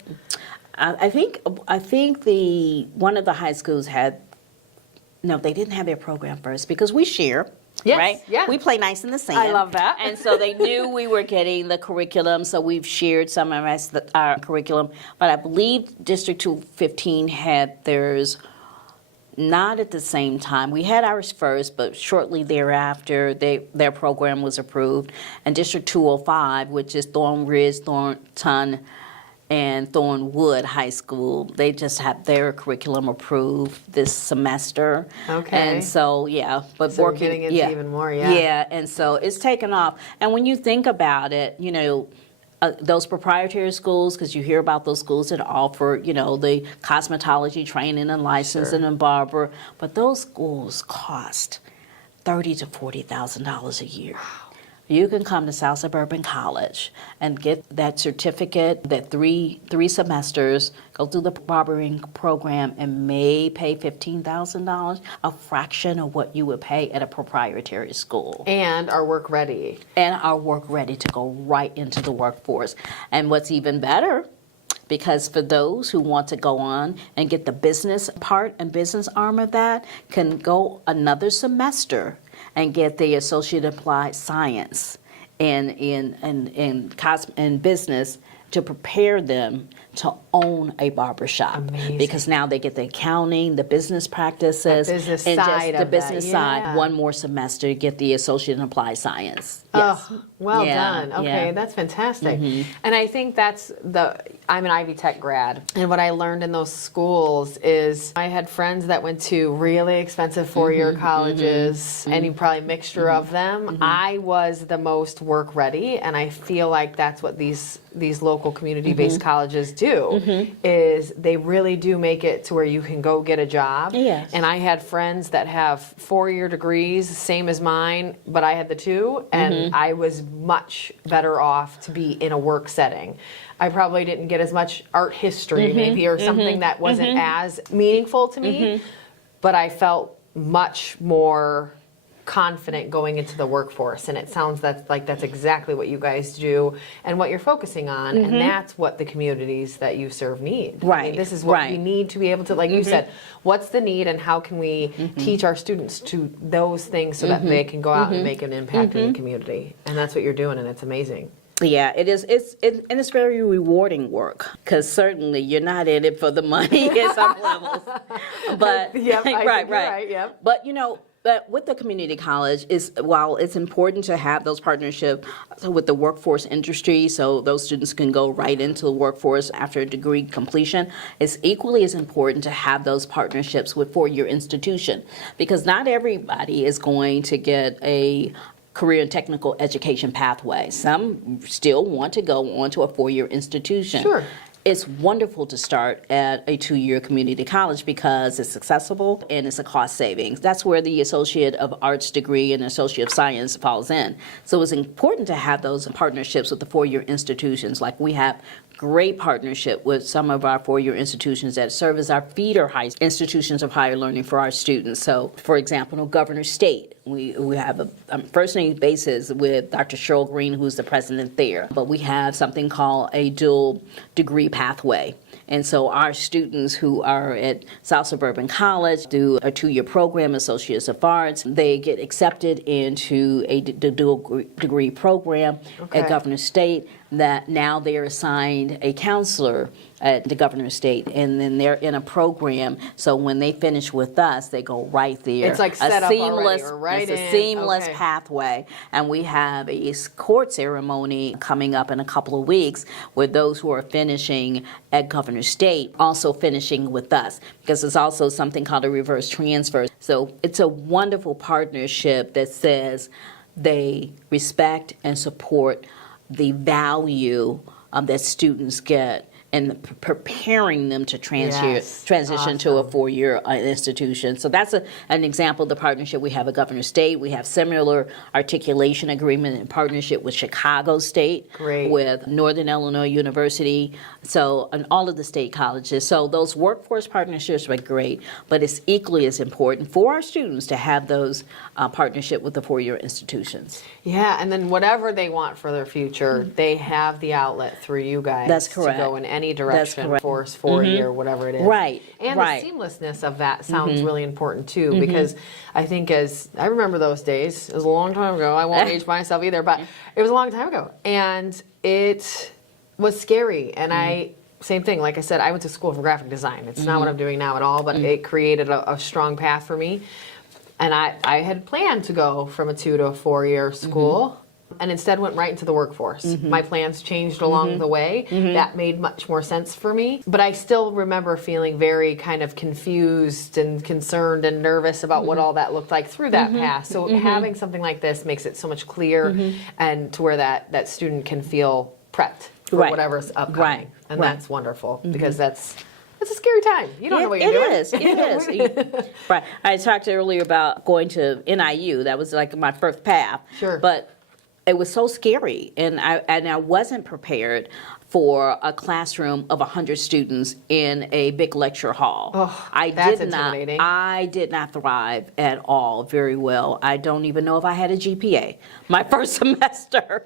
I think one of the high schools they didn't have their program first because we share. Yes, right? Yeah. We play nice in the sand. I love that. And so they knew we were getting the curriculum, so we've shared some of our curriculum. But I believe District 215 had theirs not at the same time. We had ours first, but shortly thereafter, their program was approved. And District 205, which is Thorn Ridge, Thornton, and Thornwood High School, they just have their curriculum approved this semester. Okay. And so, but so working, getting into even more, Yeah, and so it's taken off. And when you think about it, those proprietary schools, because you hear about those schools that offer, the cosmetology training and licensing and barber, but those schools cost $30,000 to $40,000 a year. You can come to South Suburban College and get that certificate, that three semesters, go through the barbering program, and may pay $15,000, a fraction of what you would pay at a proprietary school. And are work ready. And are work ready to go right into the workforce. And what's even better, because for those who want to go on and get the business part and business arm of that, can go another semester and get the Associate Applied Science in business to prepare them to own a barbershop. Amazing. Because now they get the accounting, the business practices, business and side just the of business that. side. Yeah. One more semester to get the Associate in Applied Science. Yes. Oh, well done. Okay, that's fantastic. And I think I'm an Ivy Tech grad, and what I learned in those schools is I had friends that went to really expensive four-year colleges, and you probably mixture of them. I was the most work ready, and I feel like that's what these local community-based colleges do, is they really do make it to where you can go get a job. Yes. And I had friends that have four-year degrees, same as mine, but I had the two, and I was much better off to be in a work setting. I probably didn't get as much art history maybe, or something that wasn't as meaningful to me, but I felt much more confident going into the workforce. And it sounds that's exactly what you guys do and what you're focusing on. And that's what the communities that you serve need. Right. I mean, this is what we need to be able to, like you said, what's the need and how can we teach our students to those things so that they can go out and make an impact in the community. And that's what you're doing, and it's amazing. Yeah, it is. And it's very rewarding work, because certainly you're not in it for the money at some levels. But Yep, I right, think you're right, yep. But but with the community college, while it's important to have those partnerships with the workforce industry, so those students can go right into the workforce after degree completion, it's equally as important to have those partnerships with four-year institution, because not everybody is going to get a career and technical education pathway. Some still want to go on to a four-year institution. Sure. It's wonderful to start at a two-year community college because it's accessible and it's a cost savings. That's where the Associate of Arts degree and Associate of Science falls in. So it's important to have those partnerships with the four-year institutions. Like we have great partnership with some of our four-year institutions that serve as our feeder institutions of higher learning for our students. So, for example, Governor State, we have a first-name basis with Dr. Cheryl Green, who's the president there. But we have something called a dual degree pathway. And so our students who are at South Suburban College do a two-year program, Associates of Arts. They get accepted into the dual degree program at Governor State, that now they're assigned a counselor at the Governor State, and then they're in a program. So when they finish with us, they go right there. It's like set up already, or right it's in. a seamless Okay. pathway. And we have a court ceremony coming up in a couple of weeks where those who are finishing at Governor State also finishing with us, because there's also something called a reverse transfer. So it's a wonderful partnership that says they respect and support the value that students get and preparing them to transition to a four-year institution. So that's an example of the partnership we have at Governor State. We have similar articulation agreement in partnership with Chicago State, with Northern Illinois University, so and all of the state colleges. So those workforce partnerships are great, but it's equally as important for our students to have those partnership with the four-year institutions. Yeah, and then whatever they want for their future, they have the outlet through you guys. That's correct. To go in any direction, correct. force, four-year, whatever it is. Right, And right. the seamlessness of that sounds really important too, because I think I remember those days, it was a long time ago, I won't age myself either, but it was a long time ago, and it was scary, and same thing, like I said, I went to school for graphic design. It's not what I'm doing now at all, but it created a strong path for me. And I had planned to go from a 2 to a 4-year school, and instead went right into the workforce. My plans changed along the way. That made much more sense for me. But I still remember feeling very kind of confused and concerned and nervous about what all that looked like through that path. So having something like this makes it so much clearer, and to where that student can feel prepped for whatever's upcoming. And that's wonderful, because it's a scary time. You don't know what you're doing. It is. Right. I talked earlier about going to NIU. That was like my first path. Sure. But it was so scary, and I wasn't prepared for a classroom of 100 students in a big lecture hall. Oh, that's intimidating. I did not thrive at all very well. I don't even know if I had a GPA my first semester.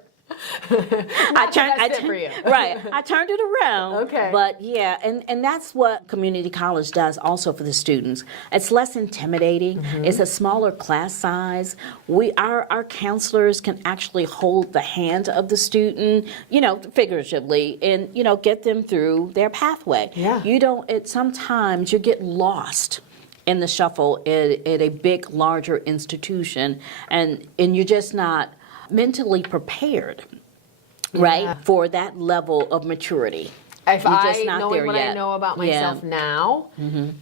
I turned it around. Okay. But yeah, and that's what community college does also for the students. It's less intimidating. It's a smaller class size. Our counselors can actually hold the hand of the student, figuratively, and get them through their pathway. Yeah. Sometimes you get lost in the shuffle at a big, larger institution, and you're just not mentally prepared, right, for that level of maturity. If knowing what I know about myself now,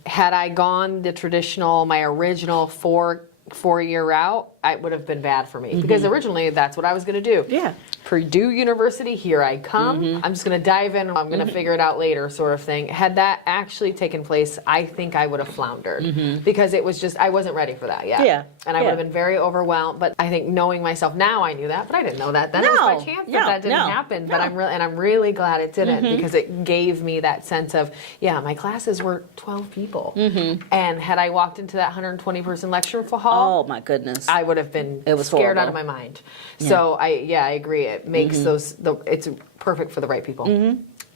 had I gone the traditional, my original four-year route, it would have been bad for me. Because originally, that's what I was going to do. Yeah. Purdue University, here I come. I'm just going to dive in. I'm going to figure it out later, sort of thing. Had that actually taken place, I think I would have floundered. Because it was just, I wasn't ready for that yet. Yeah. And I would have been very overwhelmed. But I think knowing myself now, I knew that. But I didn't know that then. It was by chance that didn't happen. But I'm really glad it didn't, because it gave me that sense of, my classes were 12 people. And had I walked into that 120-person lecture hall, Oh my goodness, I would would have been It was scared out of horrible. my mind. So I agree. It makes it's perfect for the right people.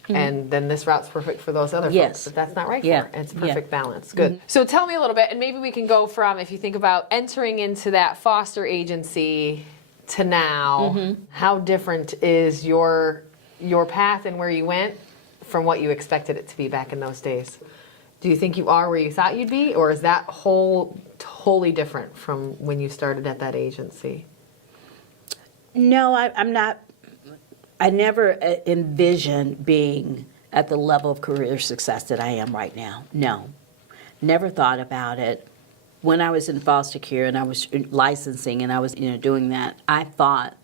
And then this route's perfect for those other Yes. folks that that's not right Yeah. for. It's Yeah. perfect balance. Good. So tell me a little bit, and maybe we can go from, if you think about entering into that foster agency to now, how different is your path and where you went from what you expected it to be back in those days? Do you think you are where you thought you'd be, or is that totally different from when you started at that agency? No, I'm not. I never envisioned being at the level of career success that I am right now. No, never thought about it. When I was in foster care and I was licensing and I was doing that, I thought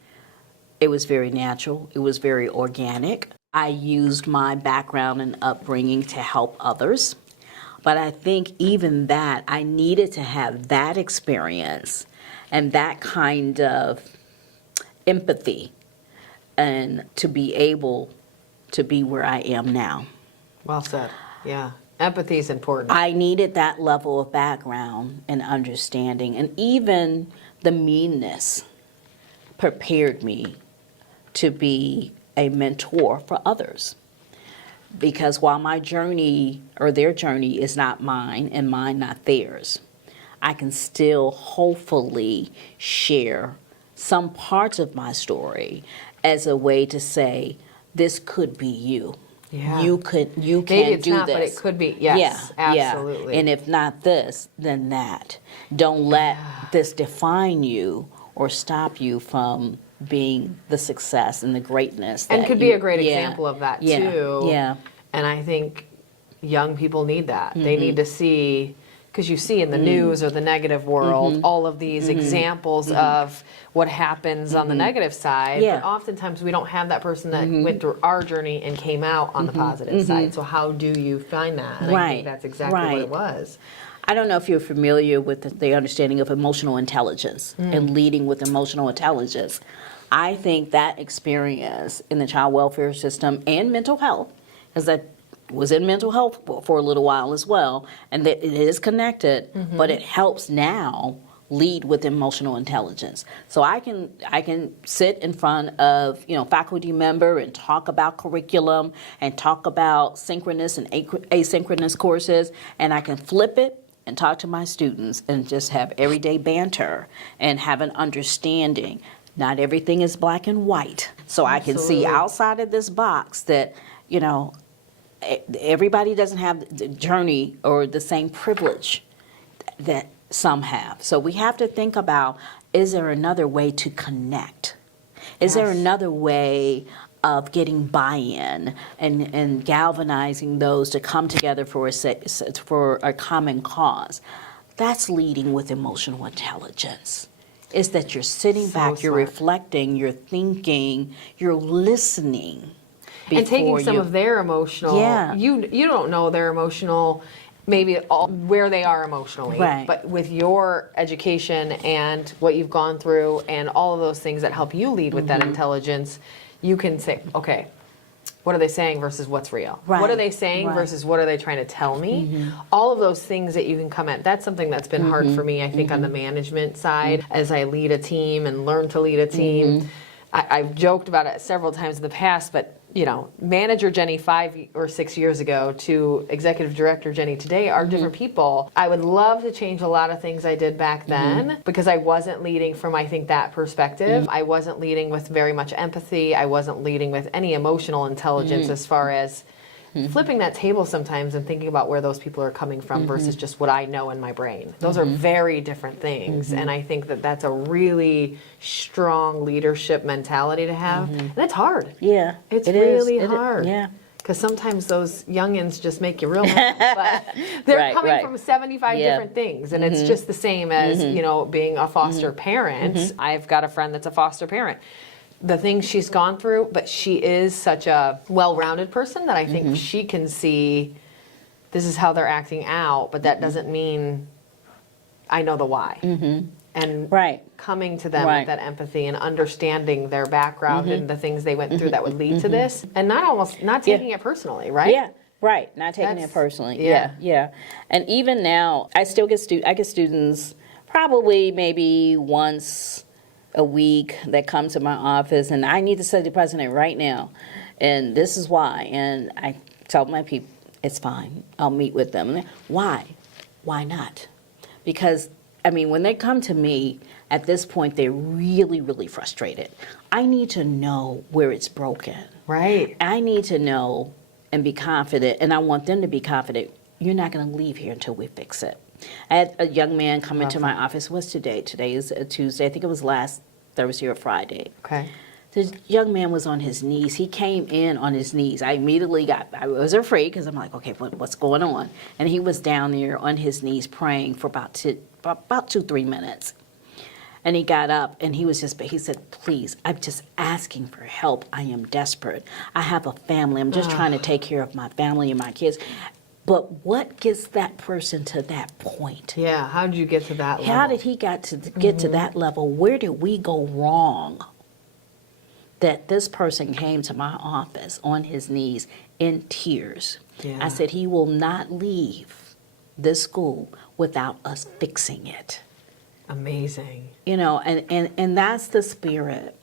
it was very natural. It was very organic. I used my background and upbringing to help others. But I think even that, I needed to have that experience and that kind of empathy and to be able to be where I am now. Well said. Yeah. Empathy is important. I needed that level of background and understanding, and even the meanness prepared me to be a mentor for others. Because while my journey or their journey is not mine and mine not theirs, I can still hopefully share some parts of my story as a way to say, this could be you. Yeah. You Maybe can it's do not, this. but it could be. Yes, absolutely. Yeah. And if not this, then that. Don't let this define you or stop you from being the success and the greatness. And that could be you- a great yeah, example of that yeah, too. Yeah. And I think young people need that. They need to see, because you see in the news or the negative world all of these examples of what happens on the negative side. Yeah. But oftentimes we don't have that person that went through our journey and came out on the positive side. So how do you find that? And I think Right, that's exactly what right. it was. I don't know if you're familiar with the understanding of emotional intelligence and leading with emotional intelligence. I think that experience in the child welfare system and mental health, as I was in mental health for a little while as well, and that it is connected, but it helps now lead with emotional intelligence. So I can sit in front of faculty member and talk about curriculum and talk about synchronous and asynchronous courses, and I can flip it and talk to my students and just have everyday banter and have an understanding. Not everything is black and white. So I can see Absolutely. outside of this box that, everybody doesn't have the journey or the same privilege that some have. So we have to think about, is there another way to connect? Is there Yes. another way of getting buy-in and galvanizing those to come together for a common cause? That's leading with emotional intelligence. Is that you're sitting So back, you're smart. reflecting, you're thinking, you're listening. And taking before some you- of their emotional, Yeah. you don't know their emotional, maybe where they are emotionally, Right. but with your education and what you've gone through and all of those things that help you lead with Mm-hmm. that intelligence, you can say, okay, what are they saying versus what's real? Right. What are they saying Right. versus what are they trying to tell me? All of those things that you can come at, that's something that's been hard for me, I think, on the management side as I lead a team and learn to lead a team. I've joked about it several times in the past, but manager Jenny 5 or 6 years ago to executive director Jenny today are different people. I would love to change a lot of things I did back then because I wasn't leading from, I think, that perspective. I wasn't leading with very much empathy. I wasn't leading with any emotional intelligence as far as flipping that table sometimes and thinking about where those people are coming from versus just what I know in my brain. Those are very different things. And I think that that's a really strong leadership mentality to have. And it's hard. Yeah, It's it is. really It is. hard. Yeah. Because sometimes those youngins just make you real mad. But they're Right, coming right. from 75 Yeah. different things. And it's just the same as, being a foster parent. I've got a friend that's a foster parent. The things she's gone through, but she is such a well-rounded person that I think she can see this is how they're acting out, but that doesn't mean I know the why. And Right. coming to them Right. with that empathy and understanding their background and the things they went through that would lead to this, and not taking it personally, right? Yeah, right. Not taking That's- it personally. yeah. Yeah, yeah. And even now, I still get I get students probably maybe once a week that come to my office, and I need to see the president right now, and this is why. And I tell my people, it's fine. I'll meet with them. Why? Why not? Because, I mean, when they come to me, at this point, they're really, really frustrated. I need to know where it's broken. Right. I need to know and be confident, and I want them to be confident. You're not going to leave here until we fix it. I had a young man come into my office. What's today? Today is a Tuesday. I think it was last Thursday or Friday. Okay. This young man was on his knees. He came in on his knees. I was afraid because I'm like, okay, what's going on? And he was down there on his knees praying for about 2-3 minutes. And he got up and he said, please, I'm just asking for help. I am desperate. I have a family. I'm just trying to take care of my family and my kids. But what gets that person to that point? Yeah, how did you get to that level? How did he get to that level? Where did we go wrong that this person came to my office on his knees in tears? Yeah. I said, he will not leave this school without us fixing it. Amazing. You know, and that's the spirit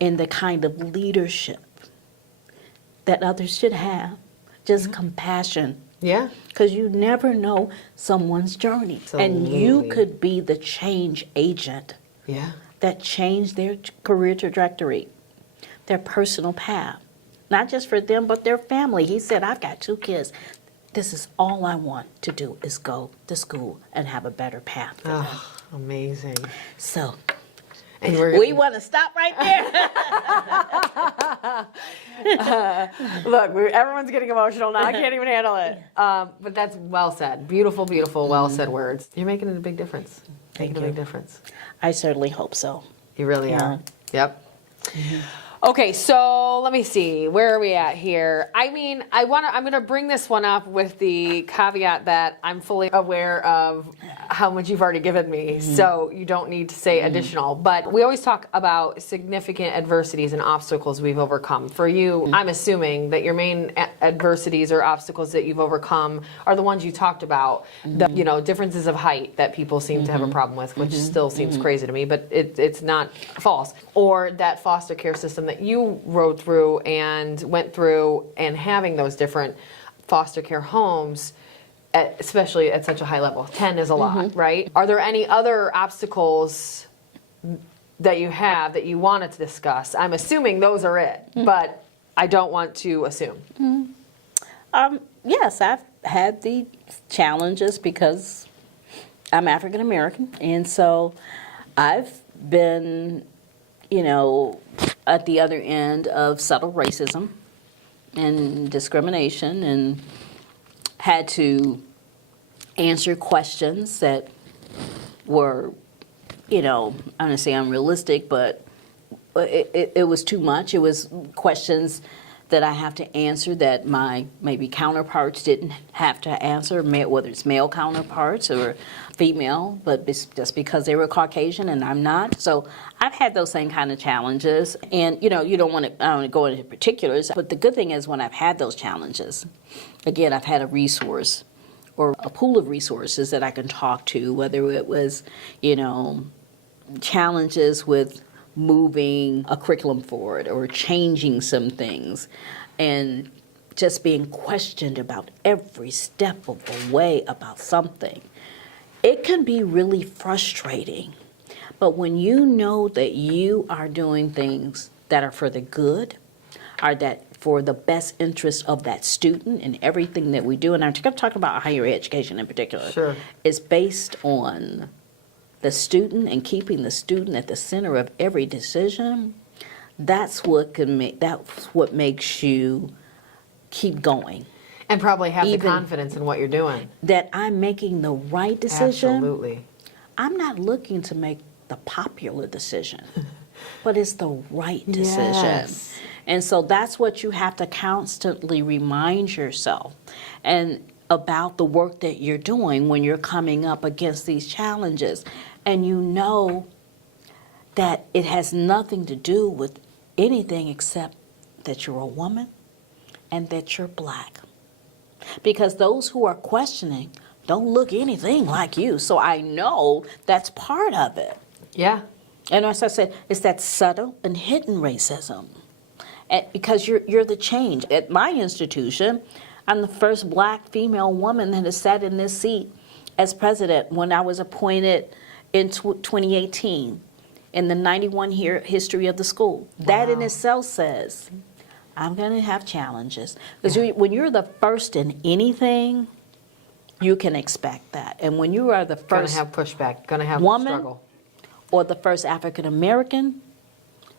and the kind of leadership that others should have. Just compassion. Yeah. Because you never know someone's journey. And you Absolutely. could be the change agent Yeah. that changed their career trajectory, their personal path. Not just for them, but their family. He said, I've got 2 kids. This is all I want to do is go to school and have a better path for them. Oh, amazing. So And we want to stop right there. Look, everyone's getting emotional now. I can't even handle it. But that's well said. Beautiful, beautiful, well said words. You're making a big difference. Thank making a you. big difference. I certainly hope so. You really Yeah. are. Yep. Okay, so let me see. Where are we at here? I mean, I'm going to bring this one up with the caveat that I'm fully aware of how much you've already given me, so you don't need to say additional. But we always talk about significant adversities and obstacles we've overcome. For you, I'm assuming that your main adversities or obstacles that you've overcome are the ones you talked about. The differences of height that people seem to have a problem with, which still seems crazy to me, but it's not false. Or that foster care system that you rode through and went through, and having those different foster care homes, especially at such a high level. 10 is a lot, right? Are there any other obstacles that you have that you wanted to discuss? I'm assuming those are it, but I don't want to assume. Yes, I've had the challenges because I'm African American, and so I've been, at the other end of subtle racism and discrimination, and had to answer questions that were, I'm going to say unrealistic, but it was too much. It was questions that I have to answer that my maybe counterparts didn't have to answer, whether it's male counterparts or female, but just because they were Caucasian and I'm not. So I've had those same kind of challenges. And, I don't want to go into particulars, but the good thing is when I've had those challenges, again, I've had a resource or a pool of resources that I can talk to, whether it was, challenges with moving a curriculum forward or changing some things, and just being questioned about every step of the way about something. It can be really frustrating. But when you know that you are doing things that are for the good, are that for the best interest of that student, and everything that we do, and I'm talking about higher education in particular, Sure. is based on the student and keeping the student at the center of every decision, that's what makes you keep going. And probably have the Even- confidence in what you're doing. That I'm making the right decision. Absolutely. I'm not looking to make the popular decision, but it's the right decision. Yes. And so that's what you have to constantly remind yourself and about the work that you're doing when you're coming up against these challenges. And you know that it has nothing to do with anything except that you're a woman and that you're black. Because those who are questioning don't look anything like you. So I know that's part of it. Yeah. And as I said, it's that subtle and hidden racism. And because you're the change. At my institution, I'm the first black female woman that has sat in this seat as president when I was appointed in 2018 in the 91-year history of the school. Wow. That in itself says, I'm going to have challenges. Because when you're the first in anything, you can expect that. And when you are the first have pushback, going to have woman struggle, or the first African American,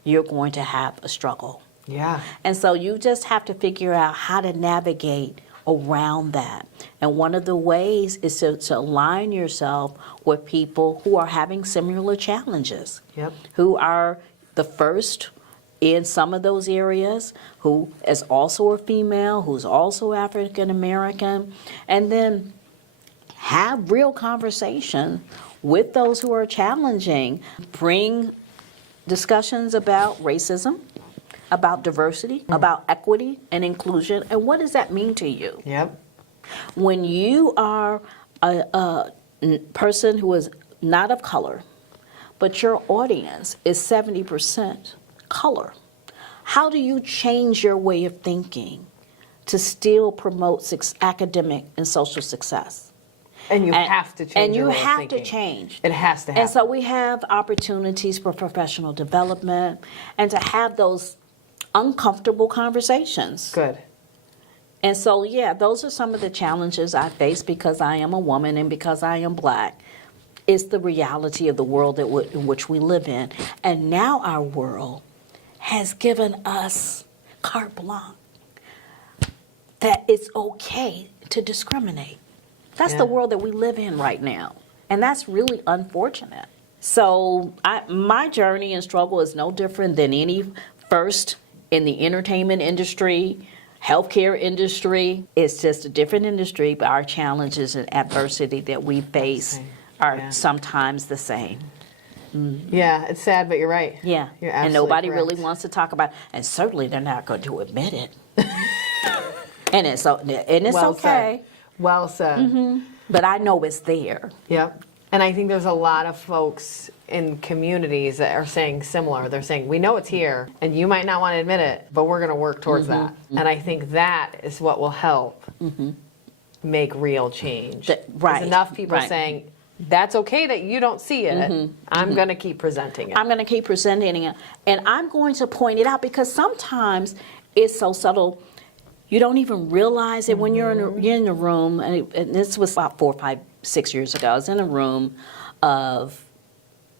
you're going to have a struggle. Yeah. And so you just have to figure out how to navigate around that. And one of the ways is to align yourself with people who are having similar challenges, Yep. who are the first in some of those areas, who is also a female, who's also African American, and then have real conversation with those who are challenging. Bring discussions about racism, about diversity, about equity and inclusion, and what does that mean to you? Yep. When you are a person who is not of color, but your audience is 70% color, how do you change your way of thinking to still promote academic and social success? And you have to change. And you your way of have thinking. to change. It has to happen. And so we have opportunities for professional development and to have those uncomfortable conversations. Good. And so, yeah, those are some of the challenges I face because I am a woman and because I am black. It's the reality of the world in which we live in. And now our world has given us carte blanche that it's okay to discriminate. That's the world that we live in right now. And that's really unfortunate. So my journey and struggle is no different than any first in the entertainment industry, healthcare industry. It's just a different industry, but our challenges and adversity that we face are sometimes the same. Mm-hmm. Yeah, it's sad, but you're right. Yeah, you're absolutely and nobody correct. really wants to talk about it, and certainly they're not going to admit it. and it's Well okay. said. Well said. Mm-hmm. But I know it's there. Yep. And I think there's a lot of folks in communities that are saying similar. They're saying, we know it's here, and you might not want to admit it, but we're going to work towards that. And I think that is what will help make real change. Right. There's enough people Right. saying, that's okay that you don't see it. I'm going to keep presenting it. I'm going to keep presenting it, and I'm going to point it out because sometimes it's so subtle. You don't even realize it when you're in a room, and this was about 4, 5, 6 years ago. I was in a room of,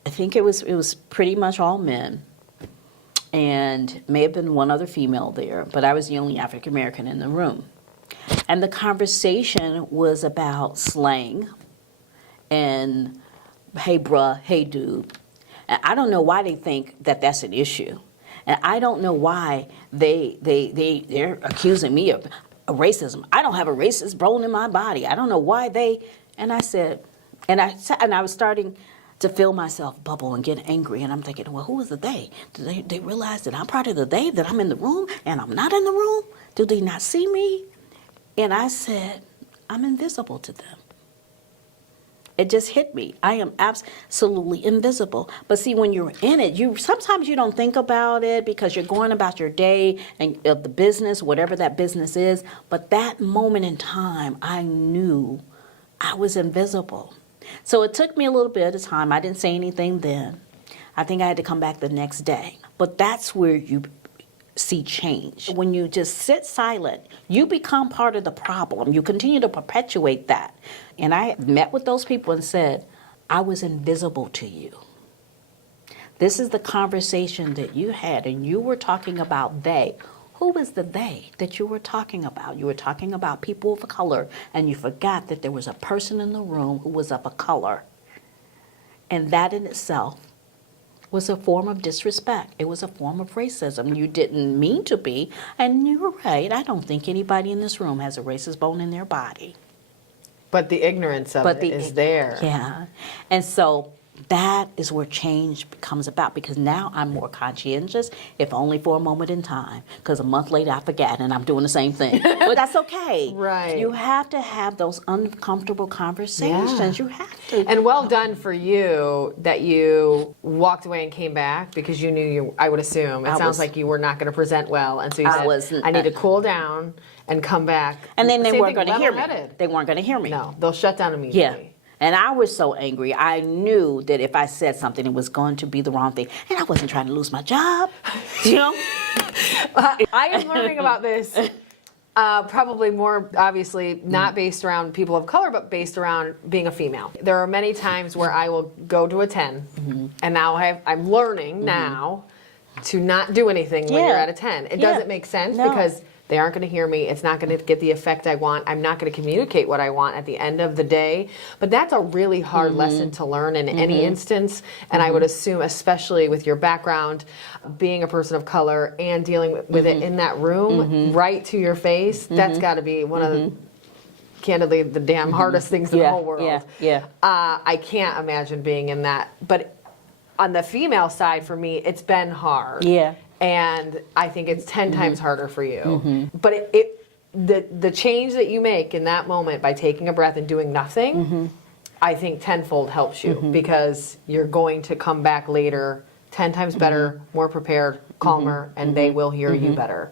I think it was pretty much all men, and may have been one other female there, but I was the only African American in the room. And the conversation was about slang and hey bruh, hey dude. And I don't know why they think that that's an issue. And I don't know why they're accusing me of racism. I don't have a racist bone in my body. I don't know why they. And I said, and I was starting to feel myself bubble and get angry. And I'm thinking, well, who is the they? Do they realize that I'm part of the they, that I'm in the room and I'm not in the room? Do they not see me? And I said, I'm invisible to them. It just hit me. I am absolutely invisible. But see, when you're in it, sometimes you don't think about it because you're going about your day and of the business, whatever that business is. But that moment in time, I knew I was invisible. So it took me a little bit of time. I didn't say anything then. I think I had to come back the next day. But that's where you see change. When you just sit silent, you become part of the problem. You continue to perpetuate that. And I met with those people and said, I was invisible to you. This is the conversation that you had, and you were talking about they. Who was the they that you were talking about? You were talking about people of color, and you forgot that there was a person in the room who was of a color. And that in itself was a form of disrespect. It was a form of racism. You didn't mean to be, and you were right. I don't think anybody in this room has a racist bone in their body. But the ignorance of it is there. Yeah. And so that is where change comes about, because now I'm more conscientious, if only for a moment in time, because a month later I forgot and I'm doing the same thing. But that's okay. Right. You have to have those uncomfortable conversations. Yeah. You have to. And well done for you that you walked away and came back, because you knew I would assume, it sounds like you were not going to present well. And so you said, I need to cool down and come back. And then they Same weren't thing, going to hear me. level-headed. They weren't going to hear me. No, they'll shut down immediately. Yeah. And I was so angry. I knew that if I said something, it was going to be the wrong thing. And I wasn't trying to lose my job. You know? I am learning about this probably more, obviously, not based around people of color, but based around being a female. There are many times where I will go to a 10, and now I'm learning now to not do anything when you're at a 10. It doesn't make sense because they aren't going to hear me. It's not going to get the effect I want. I'm not going to communicate what I want at the end of the day. But that's a really hard lesson to learn in any instance. And I would assume, especially with your background, being a person of color and dealing with it in that room, right to your face, that's got to be one of the, candidly, the damn hardest things in the whole world. I can't imagine being in that. But on the female side, for me, it's been hard. And I think it's 10 times harder for you. But the change that you make in that moment by taking a breath and doing nothing, I think tenfold helps you, because you're going to come back later 10 times better, more prepared, calmer, and they will hear you better.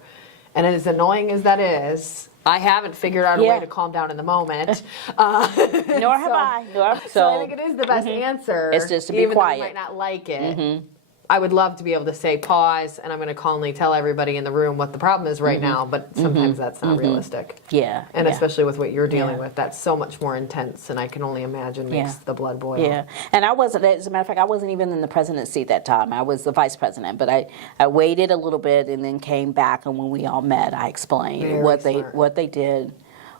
And as annoying as that is, I haven't figured out a way to calm down in the moment. Nor have I. So I think it is the best answer. It's just to be even quiet. though you might not like it. I would love to be able to say pause, and I'm going to calmly tell everybody in the room what the problem is right now, but sometimes that's not realistic. And especially with what you're dealing with, that's so much more intense, and I can only imagine makes the blood boil. And I wasn't, as a matter of fact, I wasn't even in the presidency at that time. I was the vice president, but I waited a little bit and then came back, and when we all met, I explained what they did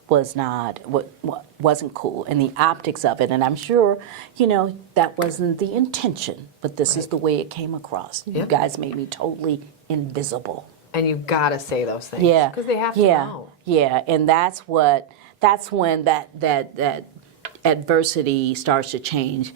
was not what wasn't cool, and the optics of it. And I'm sure, that wasn't the intention, but this is the way it came across. You guys made me totally invisible. And you've got to say those things. Because they have to know. And that's when that adversity starts to change.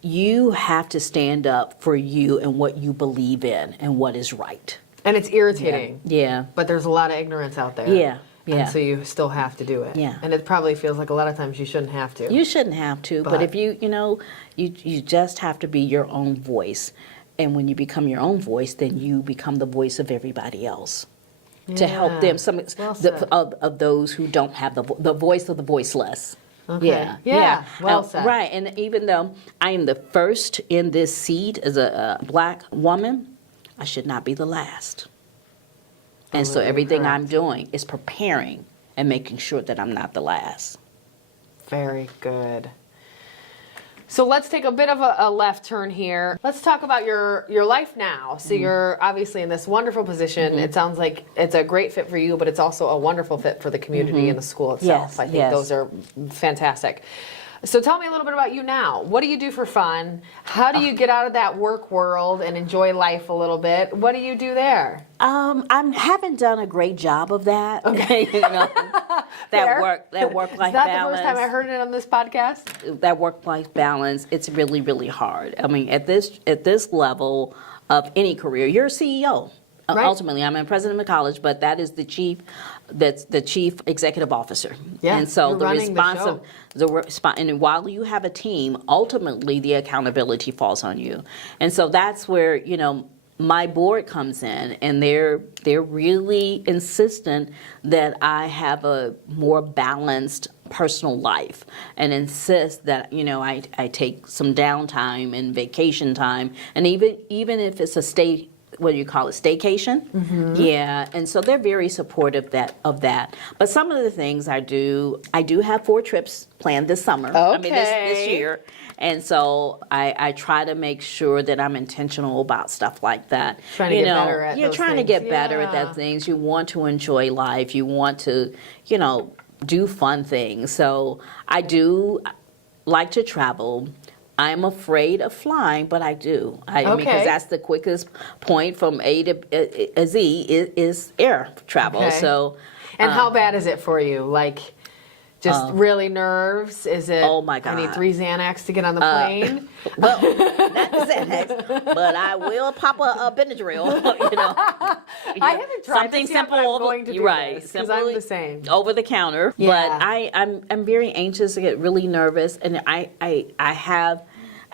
You have to stand up for you and what you believe in and what is right. And it's irritating. Yeah. But there's a lot of ignorance out there. Yeah. And so you still have to do it. And it probably feels like a lot of times you shouldn't have to. You shouldn't have to, but if you just have to be your own voice. And when you become your own voice, then you become the voice of everybody else. To help them, of those who don't have the voice of the voiceless. Well said. Right, and even though I am the first in this seat as a black woman, I should not be the last. And so everything I'm doing is preparing and making sure that I'm not the last. Very good. So let's take a bit of a left turn here. Let's talk about your life now. So you're obviously in this wonderful position. It sounds like it's a great fit for you, but it's also a wonderful fit for the community and the school itself. I think those are fantastic. So tell me a little bit about you now. What do you do for fun? How do you get out of that work world and enjoy life a little bit? What do you do there? I haven't done a great job of that. Okay. That work-life balance. Is that the first time I heard it on this podcast? That work-life balance, it's really, really hard. I mean, at this level of any career, you're a CEO. Ultimately, I'm a president of a college, but that is the chief executive officer. And so and while you have a team, ultimately the accountability falls on you. And so that's where, my board comes in, and they're really insistent that I have a more balanced personal life, and insist that I take some downtime and vacation time, and even if it's a what do you call it, staycation? And so they're very supportive of that. But some of the things I do have 4 trips planned this summer. I mean, this year. And so I try to make sure that I'm intentional about stuff like that. Trying to get better at You're those trying things. to get better at that things. You want to enjoy life. You want to, do fun things. So I do like to travel. I'm afraid of flying, but I do. I mean, because that's the quickest point from A to Z is air travel. So, and how bad is it for you? Like, Just really nerves? Is it, oh my I need God. 3 Xanax to get on the plane? Well, not the Xanax, but I will pop a Benadryl, you know. I haven't tried Something this yet, but simple I'm going to do right, this, 'cause I'm simply the same. over the counter. Yeah. But I'm very anxious, I get really nervous, and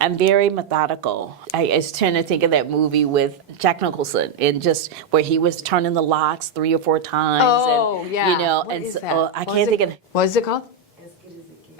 I'm very methodical. I tend to think of that movie with Jack Nicholson, and just where he was turning the locks 3 or 4 times. Oh, and, yeah. You know, What and is so, that? I can't think of. What is it called?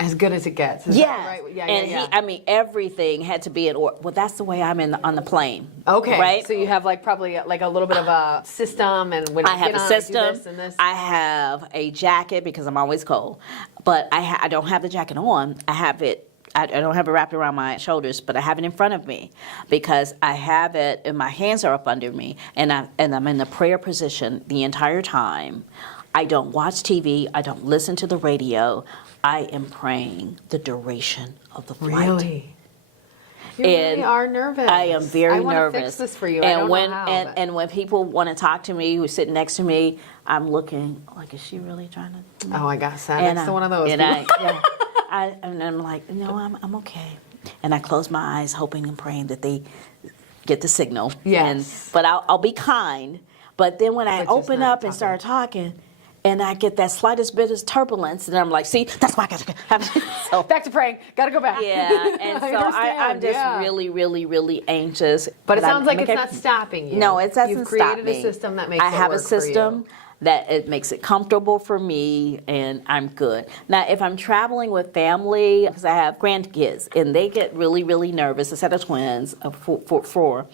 As Good as It Gets. Is Yes. that right? Yeah, and yeah. I mean, everything had to be in order. Well, that's the way I'm on the plane. Okay, Right? so you have like probably like a little bit of a system, and when you I have get a on, system. I do this and this. I have a jacket because I'm always cold, but I don't have the jacket on. I have it. I don't have it wrapped around my shoulders, but I have it in front of me because I have it, and my hands are up under me, and I'm in the prayer position the entire time. I don't watch TV. I don't listen to the radio. I am praying the duration of the flight. Really? You really are nervous. I am very I want nervous. to fix this for you. And I don't when know how. and, and when people want to talk to me, who's sitting next to me, I'm looking like, is she really trying to? Oh, I got sat next to one of those. And people. and I'm like, no, I'm okay. And I close my eyes, hoping and praying that they get the signal. Yes. But I'll be kind. But then when I But just open not up and start talking, and I get that slightest bit of turbulence, and I'm like, see, that's why I got to have so. Back to praying. Got to go back. Yeah, and so I'm understand, just yeah. really, really, really anxious. But it I'm sounds like it's okay. not stopping you. No, it doesn't You've stop created me. a system that makes I it have a work for you. system that it makes it comfortable for me, and I'm good. Now, if I'm traveling with family, because I have grandkids, and they get really, really nervous, a set of twins, four.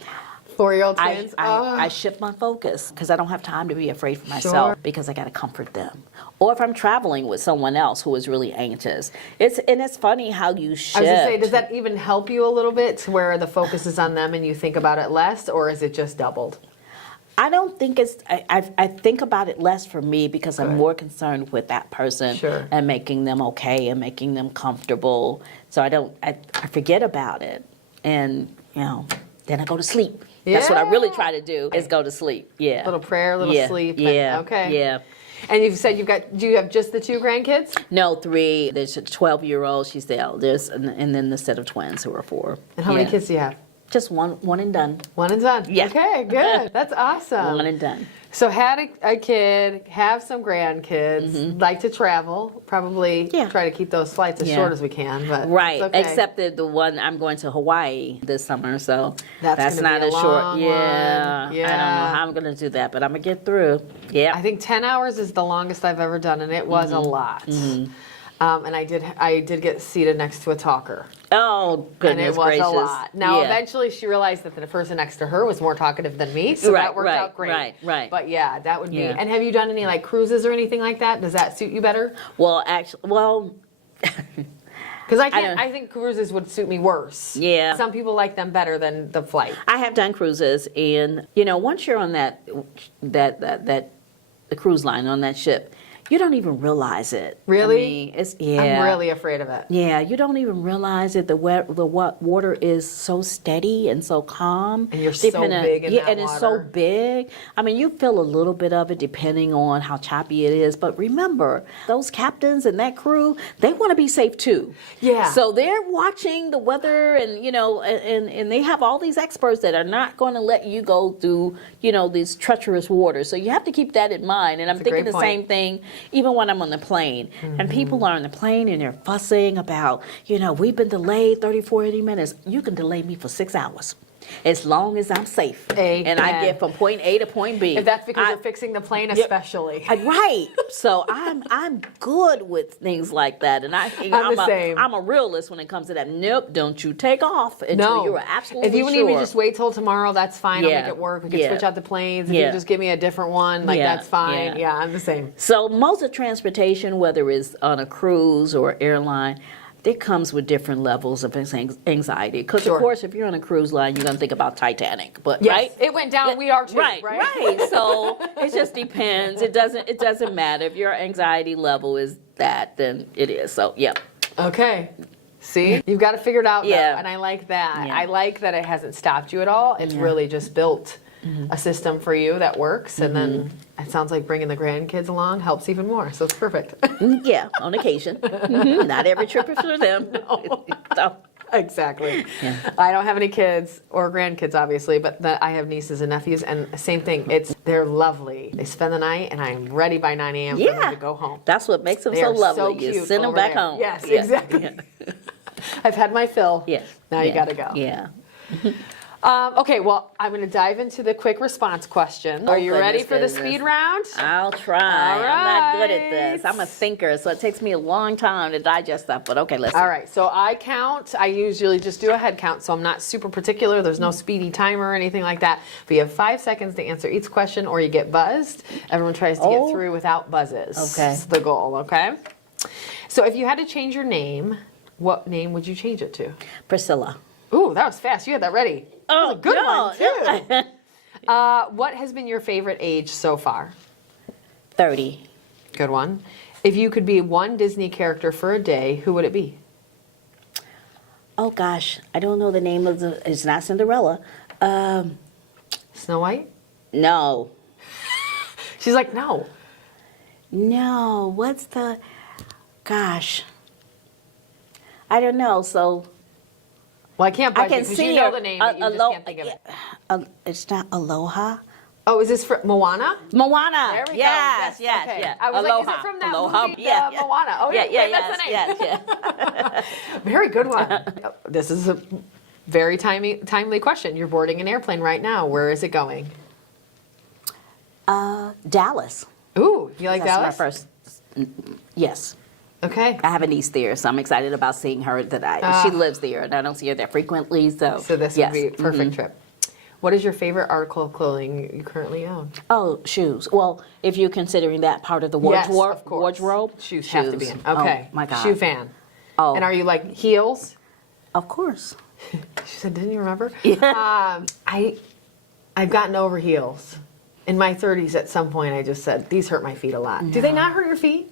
4-year-old twins. I shift my focus because I don't have time to be afraid for myself Sure. because I got to comfort them. Or if I'm traveling with someone else who is really anxious, it's funny how you shift. I was going to say, does that even help you a little bit to where the focus is on them and you think about it less, or is it just doubled? I don't think it's. I think about it less for me because I'm more concerned with that person Sure. and making them okay and making them comfortable. So I forget about it, and then I go to sleep. That's what I really try to do is go to sleep. Yeah. Little prayer, little sleep. Yeah. Okay. Yeah. And you've said do you have just the 2 grandkids? No, 3. There's a 12-year-old. She's the eldest, and then the set of twins who are 4. And how many kids do you have? Just one and done. One and done. Yeah. Okay, good. That's awesome. One and done. So had a kid, have some grandkids, like to travel, probably try to keep those flights as short as we can. But Right, it's okay. except that the one I'm going to Hawaii this summer, so that's gonna not be a a short. long Yeah, one. I don't know how I'm going to do that, but I'm going to get through. Yeah, I think 10 hours is the longest I've ever done, and it was a lot. And I did get seated next to a talker. Oh, And goodness it was gracious. a lot. Now, Yeah. eventually, she realized that the person next to her was more talkative than me, so that worked out great. Right. But yeah, that would be. Yeah. And have you done any like cruises or anything like that? Does that suit you better? Well, actually, Because I think cruises would suit me worse. Yeah. Some people like them better than the flight. I have done cruises, and once you're on the cruise line on that ship, you don't even realize it. Really? I mean, I'm really afraid of it. Yeah, you don't even realize it. The water is so steady and so calm. And you're so big in that and it's so water. big. I mean, you feel a little bit of it depending on how choppy it is. But remember, those captains and that crew, they want to be safe too. Yeah. So they're watching the weather, and and they have all these experts that are not going to let you go through these treacherous waters. So you have to keep that in mind. And I'm That's a thinking great the point. same thing even when I'm on the plane, and people are on the plane and they're fussing about, we've been delayed 30, 40 minutes. You can delay me for 6 hours as long as I'm safe. And I get from point A to point B. If that's because you're fixing the plane, especially. Right. So I'm good with things like that. And I'm the same. I'm a realist when it comes to that. Nope, don't you take off until you're absolutely If you sure. need me just wait till tomorrow, that's fine. I'll Yeah. make it work. We can Yeah. switch out the planes. If Yeah. you just give me a different one, that's fine. Yeah, I'm the same. So most of transportation, whether it's on a cruise or airline, it comes with different levels of anxiety. Because, Sure. of course, if you're on a cruise line, you're going to think about Titanic. But Yes, right? it went down. We are too. Right. Right. So it just depends. It doesn't matter. If your anxiety level is that, then it is. So, yeah. Okay. See? You've got to figure it out, though, Yeah. and I like that. Yeah. I like that it hasn't stopped you at all. It's really just built a system for you that works, and then it sounds like bringing the grandkids along helps even more. So it's perfect. Yeah, on occasion. Not every trip is for them. No. So, Exactly. Yeah. I don't have any kids or grandkids, obviously, but I have nieces and nephews, and same thing. They're lovely. They spend the night, and I'm ready by 9 a.m. for them to go home. That's what makes them They so are lovely. so You cute send them over back there. home. Yes, Yeah. exactly. Yeah. I've had my fill. Yeah. Now you got to go. Yeah. Okay, well, I'm going to dive into the quick response question. Are you ready for the speed round? I'll try. All I'm not good at right. this. I'm a thinker, so it takes me a long time to digest stuff. But okay, let's see. All right, so I count. I usually just do a head count, so I'm not super particular. There's no speedy timer or anything like that. But you have 5 seconds to answer each question, or you get buzzed. Everyone tries to get through without buzzes. Okay. That's the goal, okay? So if you had to change your name, what name would you change it to? Priscilla. Ooh, that was fast. You had that ready. Oh, that was a good no. one, too. What has been your favorite age so far? 30. Good one. If you could be one Disney character for a day, who would it be? Oh, gosh. I don't know the name of the... It's not Cinderella. Snow White? No. She's like, no. No. What's the... Gosh. I don't know. So... Well, I can't I buzz you can because see you know her. the name, but you just can't think of it. It's not Aloha. Oh, is this for Moana? Moana. There we yes, go. Yes, Okay. yes. I was Aloha. like, is it from that Aloha. movie, Moana? Oh, yeah, that's the name. Yes. Very good one. This is a very timely question. You're boarding an airplane right now. Where is it going? Dallas. Ooh, you like That's Dallas? my first. Yes. Okay. I have a niece there, so I'm excited about seeing her. She lives there, and I don't see her that frequently. So this yes. would be a perfect trip. What is your favorite article of clothing you currently own? Oh, shoes. Well, if you're considering that part of the Yes, wardrobe, of course. Shoes have to be in. Okay. Oh, my God. Shoe fan. Oh. And are you like heels? Of course. She said, didn't you remember? Yeah. I've gotten over heels. In my 30s, at some point, I just said, these hurt my feet a lot. Do they not hurt your feet?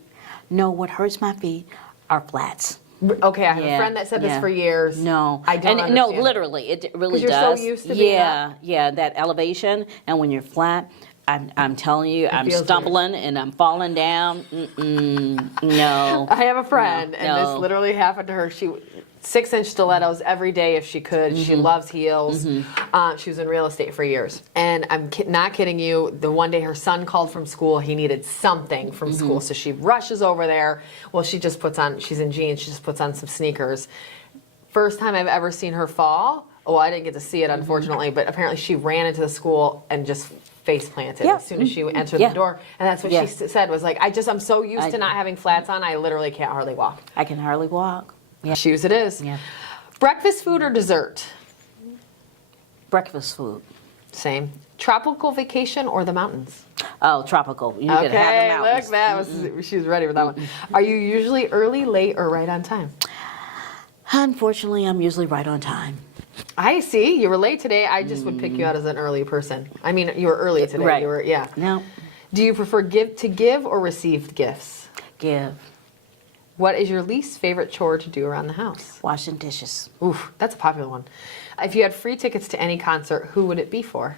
No, what hurts my feet are flats. Okay, I have a Yeah, friend that said this yeah. for years. No, I don't and no, understand. literally, it really 'Cause you're does. so used to being yeah, that elevation, and when you're flat, I'm telling you, I'm feels stumbling and I'm falling down. No, I have a friend, and No. this literally happened to her. She 6-inch stilettos every day if she could. She loves heels. She was in real estate for years. And I'm not kidding you. The one day her son called from school, he needed something from school. So she rushes over there. Well, she just puts on, she's in jeans, she just puts on some sneakers. First time I've ever seen her fall. Well, I didn't get to see it, unfortunately, but apparently she ran into the school and just face planted Yeah. as soon as she entered Yeah. the door. And that's what Yeah. she said was like, I'm so used to not having flats on, I literally can't hardly walk. I can hardly walk. Yeah. Shoes it is. Yeah. Breakfast food or dessert? Breakfast food. Same. Tropical vacation or the mountains? Oh, tropical. You can have the Okay, mountains. look, that was she was ready for that one. Are you usually early, late, or right on time? Unfortunately, I'm usually right on time. I see. You were late today. I just would pick you out as an early person. I mean, you were early today. Right. You were, yeah. No, Do you prefer give or receive gifts? give. What is your least favorite chore to do around the house? Washing dishes. Oof, that's a popular one. If you had free tickets to any concert, who would it be for?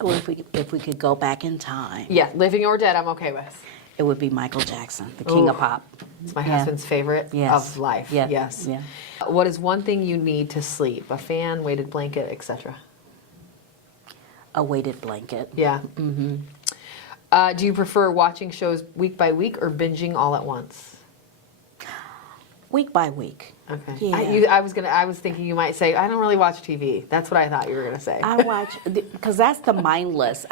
Well, if we could go back in time, Yeah, living or dead, I'm okay with. it would be Michael Jackson, the king of Ooh. pop. It's my Yeah. husband's favorite Yes. of life. Yeah. Yes. Yeah. What is one thing you need to sleep? A fan, weighted blanket, etc. A weighted blanket. Yeah. Mm-hmm. Do you prefer watching shows week by week or binging all at once? Week by week. Okay. Yeah. I was thinking you might say I don't really watch TV. That's what I thought you were gonna say. I watch because that's the mindless.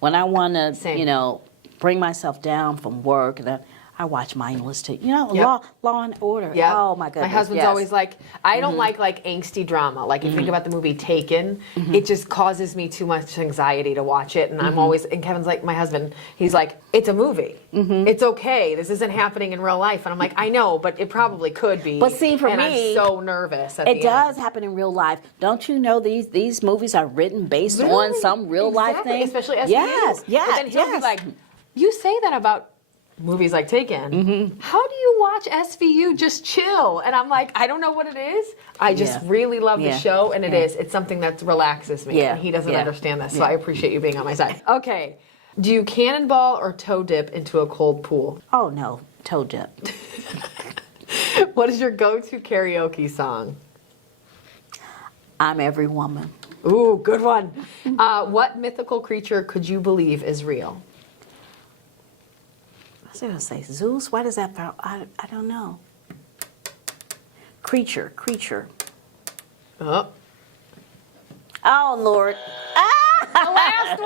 When I want to, Same. bring myself down from work, and I watch mindless TV. Yep. Law and Order. Yeah. Oh my goodness. My husband's yes. always like, I don't like angsty drama. Like if you think about the movie Taken, it just causes me too much anxiety to watch it. And I'm always, and Kevin's like, my husband, he's like, it's a movie. It's okay. This isn't happening in real life. And I'm like, I know, but it probably could be. But see, for and me, I'm so nervous at It the does end. happen in real life. Don't you know these movies are written based on some real life Exactly, thing? especially SVU. Yes, yes, But then he'll yes. be like, you say that about movies like Taken. How do you watch SVU just chill? And I'm like, I don't know what it is. I just really love the show, and it's something that relaxes me. And he doesn't understand that, so I appreciate you being on my side. Okay. Do you cannonball or toe dip into a cold pool? Oh, no. Toe dip. What is your go-to karaoke song? I'm Every Woman. Ooh, good one. What mythical creature could you believe is real? I was going to say Zeus. Why does that? I don't know. Creature. Oh, Oh, Lord. the last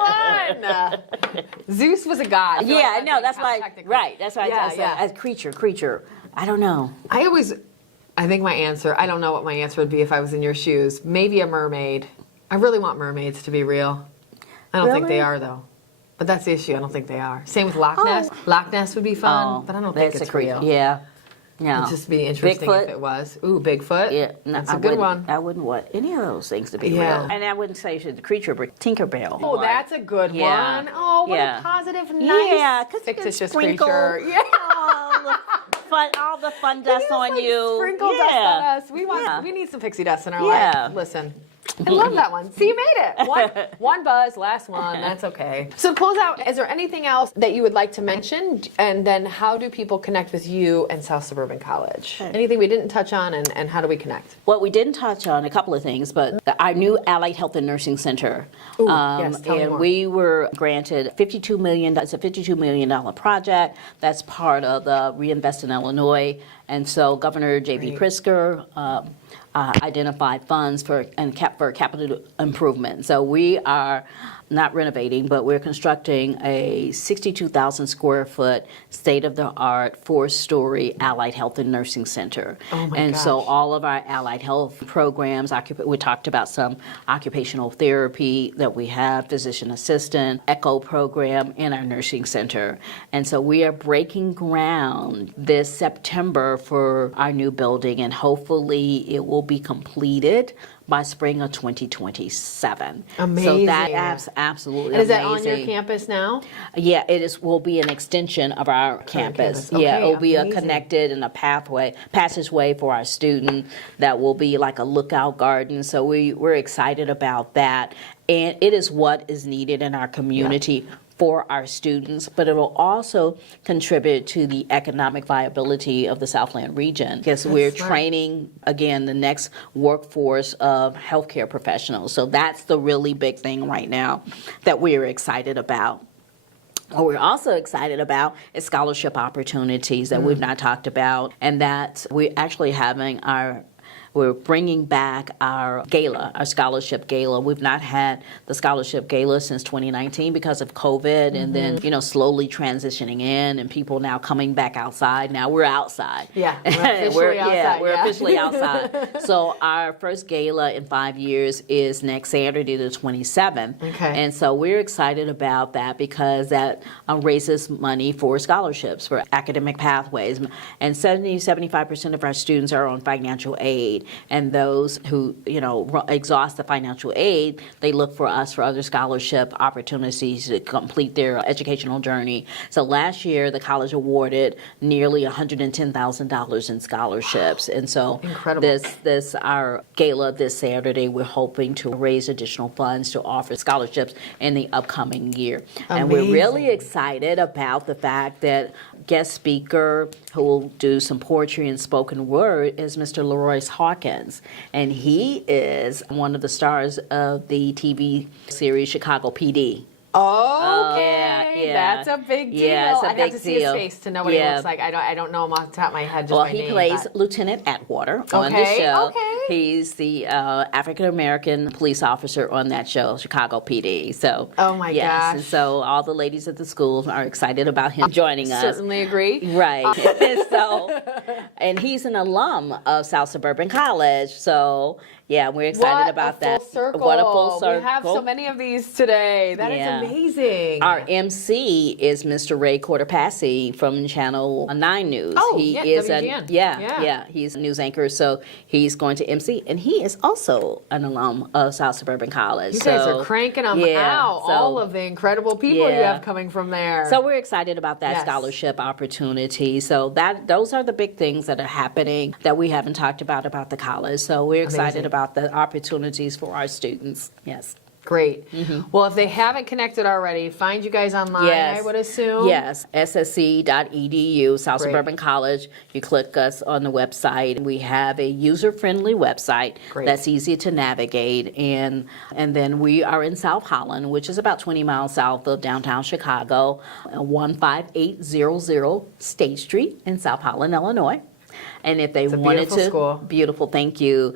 one. Zeus was a god. So Yeah, I know. That's why. technically. Right. That's why I said as creature. I don't know. I think my answer, I don't know what my answer would be if I was in your shoes. Maybe a mermaid. I really want mermaids to be real. I don't think they are, though. But that's the issue. I don't think they are. Same with Loch Ness. Loch Ness would be fun, but I don't think it's real. Yeah. No. It'd just be interesting Bigfoot. if it was. Ooh, Bigfoot. Yeah, no, That's a good one. I wouldn't want any of those things to be Yeah. real. And I wouldn't say she's a creature, but Tinkerbell. Oh, that's a good Yeah. one. Oh, what Yeah. a positive, nice, Yeah, 'cause you can fictitious sprinkle creature. Yeah. all the fun dust on Like you. Sprinkle dust on us. We need some pixie dust in our life. Listen. I love that one. See, you made it. One buzz, last one. That's okay. So to close out, is there anything else that you would like to mention? And then how do people connect with you and South Suburban College? Anything we didn't touch on, and how do we connect? Well, we didn't touch on a couple of things, but our new Allied Health and Nursing Center. Ooh, yes, tell me and more. we were granted $52 million. It's a $52 million project. That's part of the Reinvest in Illinois. And so Governor J.B. Pritzker identified funds for capital improvement. So we are not renovating, but we're constructing a 62,000 square foot state-of-the-art 4-story allied health and nursing center. Oh my and so gosh. all of our allied health programs, we talked about some occupational therapy that we have, physician assistant, ECHO program in our nursing center. And so we are breaking ground this September for our new building, and hopefully it will be completed by spring of 2027. Amazing. So that's absolutely And is that amazing. on your campus now? Yeah, will be an extension of our campus. campus. Yeah, Okay, it'll be amazing. a connected and a passageway for our students that will be like a lookout garden. So we're excited about that. And it is what is needed in our community for our students, but it will also contribute to the economic viability of the Southland region, because we're training, again, the next workforce of healthcare professionals. So that's the really big thing right now that we're excited about. What we're also excited about is scholarship opportunities that we've not talked about, and that we're actually having we're bringing back our gala, our scholarship gala. We've not had the scholarship gala since 2019 because of COVID, and then, slowly transitioning in and people now coming back outside. Now we're outside. Yeah, we're officially outside. We're officially outside. So our first gala in 5 years is next Saturday, the 27th. Okay. And so we're excited about that because that raises money for scholarships, for academic pathways. And 75% of our students are on financial aid. And those who, exhaust the financial aid, they look for us for other scholarship opportunities to complete their educational journey. So last year, the college awarded nearly $110,000 in scholarships. And so Incredible. our gala this Saturday, we're hoping to raise additional funds to offer scholarships in the upcoming year. And we're really excited about the fact that guest speaker who will do some poetry and spoken word is Mr. Leroyce Hawkins. And he is one of the stars of the TV series Chicago PD. Okay, that's a big deal. Yeah, it's a I'd big have to see his deal. face to know what he looks like. I don't know him off the top of my head. Just by He name, plays but- Lieutenant Atwater on the Okay, show. okay. He's the African-American police officer on that show, Chicago PD. So, Oh my yes, gosh. and so all the ladies at the school are excited about him joining us. Certainly agree. Right. And he's an alum of South Suburban College. So, Yeah, we're excited about that. Full circle. What a full circle. We have so many of these today. That is amazing. Our MC is Mr. Ray Quarterpassi from Channel 9 News. Oh, he yeah, is WGN. he's a news anchor, so he's going to MC, and he is also an alum of South Suburban College. You guys are cranking them out. All of the incredible people you have coming from there. So we're excited about that scholarship opportunity. So those are the big things that are happening that we haven't talked about the college. So we're excited about the opportunities for our students. Yes. Great. Well, if they haven't connected already, find you guys online, I would assume. Yes, ssc.edu, South Suburban College. You click us on the website. We have a user-friendly website that's easy to navigate. And then we are in South Holland, which is about 20 miles south of downtown Chicago, 15800 State Street in South Holland, Illinois. And if they wanted to, beautiful, thank you,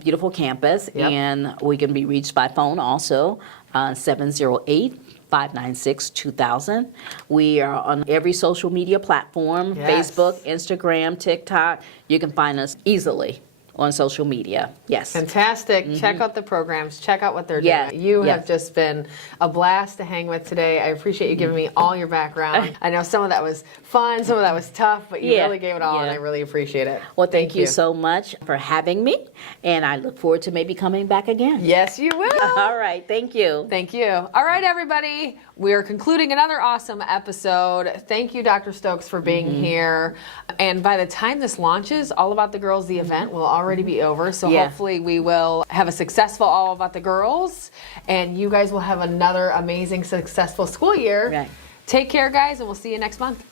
beautiful campus, and we can be reached by phone also, 708-596-2000. We are on every social media platform, Facebook, Instagram, TikTok. You can find us easily on social media. Yes. Fantastic. Check out the programs. Check out what they're doing. You have just been a blast to hang with today. I appreciate you giving me all your background. I know some of that was fun, some of that was tough, but you really gave it all, and I really appreciate it. Well, thank you so much for having me, and I look forward to maybe coming back again. Yes, you will. All right. Thank you. Thank you. All right, everybody. We are concluding another awesome episode. Thank you, Dr. Stokes, for being here. And by the time this launches, All About the Girls, the event, will already be over. So hopefully we will have a successful All About the Girls, and you guys will have another amazing, successful school year. Take care, guys, and we'll see you next month.